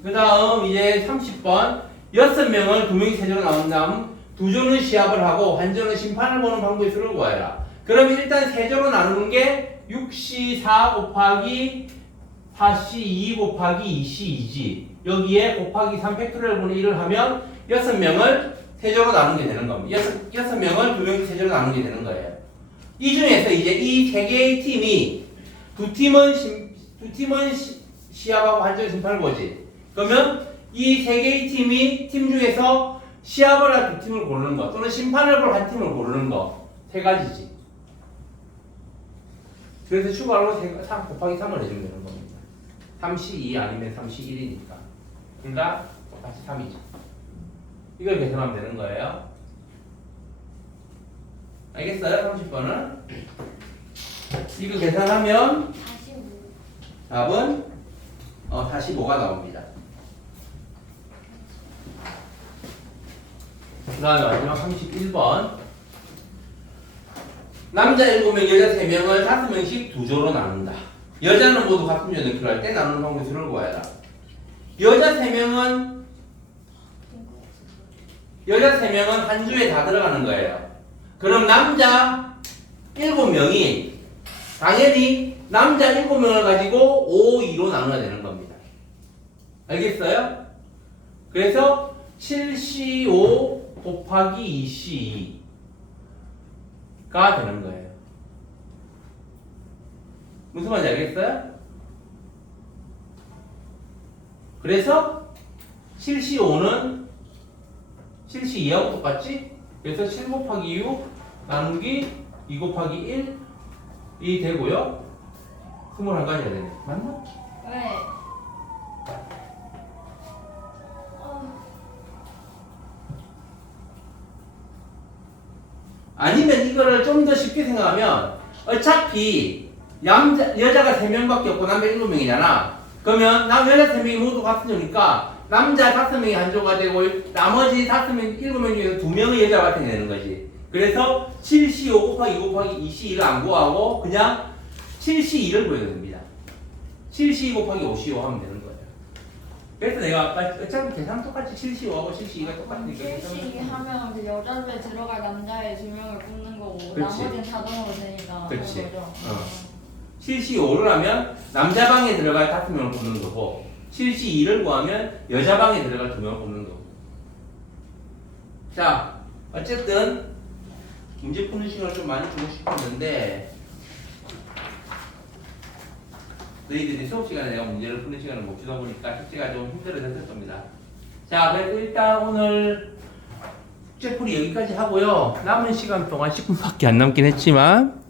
그 다음 이제 30번 6명을 2명이 3조로 나온 다음 2조는 시합을 하고 한 조는 심판을 보는 방법이 수를 구하여라. 그러면 일단 3조로 나누는 게 6C4 곱하기 4C2 곱하기 2C2지. 여기에 곱하기 3팩토리얼 분의 1을 하면 6명을 3조로 나누는 게 되는 겁니다. 6명을 2명이 3조로 나누는 게 되는 거예요. 이 중에서 이제 이 3개의 팀이 두 팀은 시합하고 한 조는 심판을 보지. 그러면 이 3개의 팀이 팀 중에서 시합을 할 두 팀을 고르는 거 또는 심판을 볼 한 팀을 고르는 거 3가지지. 그래서 추가로 3 곱하기 3을 해주면 되는 겁니다. 3C2 아니면 3C1이니까. 그러니까 똑같이 3이죠. 이걸 계산하면 되는 거예요. 알겠어요? 30번은? 이거 계산하면 45. 답은 45가 나옵니다. 그 다음에 마지막 31번 남자 7명, 여자 3명을 5명씩 2조로 나눈다. 여자는 모두 같은 조 넣기로 할 때 나누는 방법을 구해라. 여자 3명은 한 주에 다 들어가는 거예요. 그럼 남자 7명이 당연히 남자 7명을 가지고 5, 2로 나눠야 되는 겁니다. 알겠어요? 그래서 7C5 곱하기 2C2가 되는 거예요. 무슨 말인지 알겠어요? 그래서 7C5는 7C2하고 똑같지? 그래서 7 곱하기 6 나누기 2 곱하기 1이 되고요. 21가지가 되네. 맞나? 네. 아니면 이거를 좀 더 쉽게 생각하면 어차피 여자가 3명밖에 없고 남자 7명이잖아. 그러면 여자 3명이 모두 같은 조니까 남자 5명이 한 조가 되고 나머지 5명, 7명 중에서 2명의 여자가 되는 거지. 그래서 7C5 곱하기 2 곱하기 2C2를 안 구하고 그냥 7C2를 구해야 됩니다. 7C2 곱하기 5C5 하면 되는 거예요. 그래서 내가 아까 어차피 계산 똑같이 7C5하고 7C2가 똑같으니까 7C 하면 그 여자들에 들어갈 남자의 2명을 뽑는 거고 그렇지. 나머지는 자동으로 되니까 그렇지. 그런 거죠. 7C5를 하면 남자 방에 들어갈 5명을 뽑는 거고 7C2를 구하면 여자 방에 들어갈 2명을 뽑는 거고. 자, 어쨌든 문제 푸는 시간을 좀 많이 주고 싶었는데 너희들이 수업 시간에 내가 문제를 푸는 시간을 못 주다 보니까 숙제가 좀 힘들어졌을 겁니다. 자, 그래서 일단 오늘 숙제풀이 여기까지 하고요. 남은 시간 동안 10분밖에 안 남긴 했지만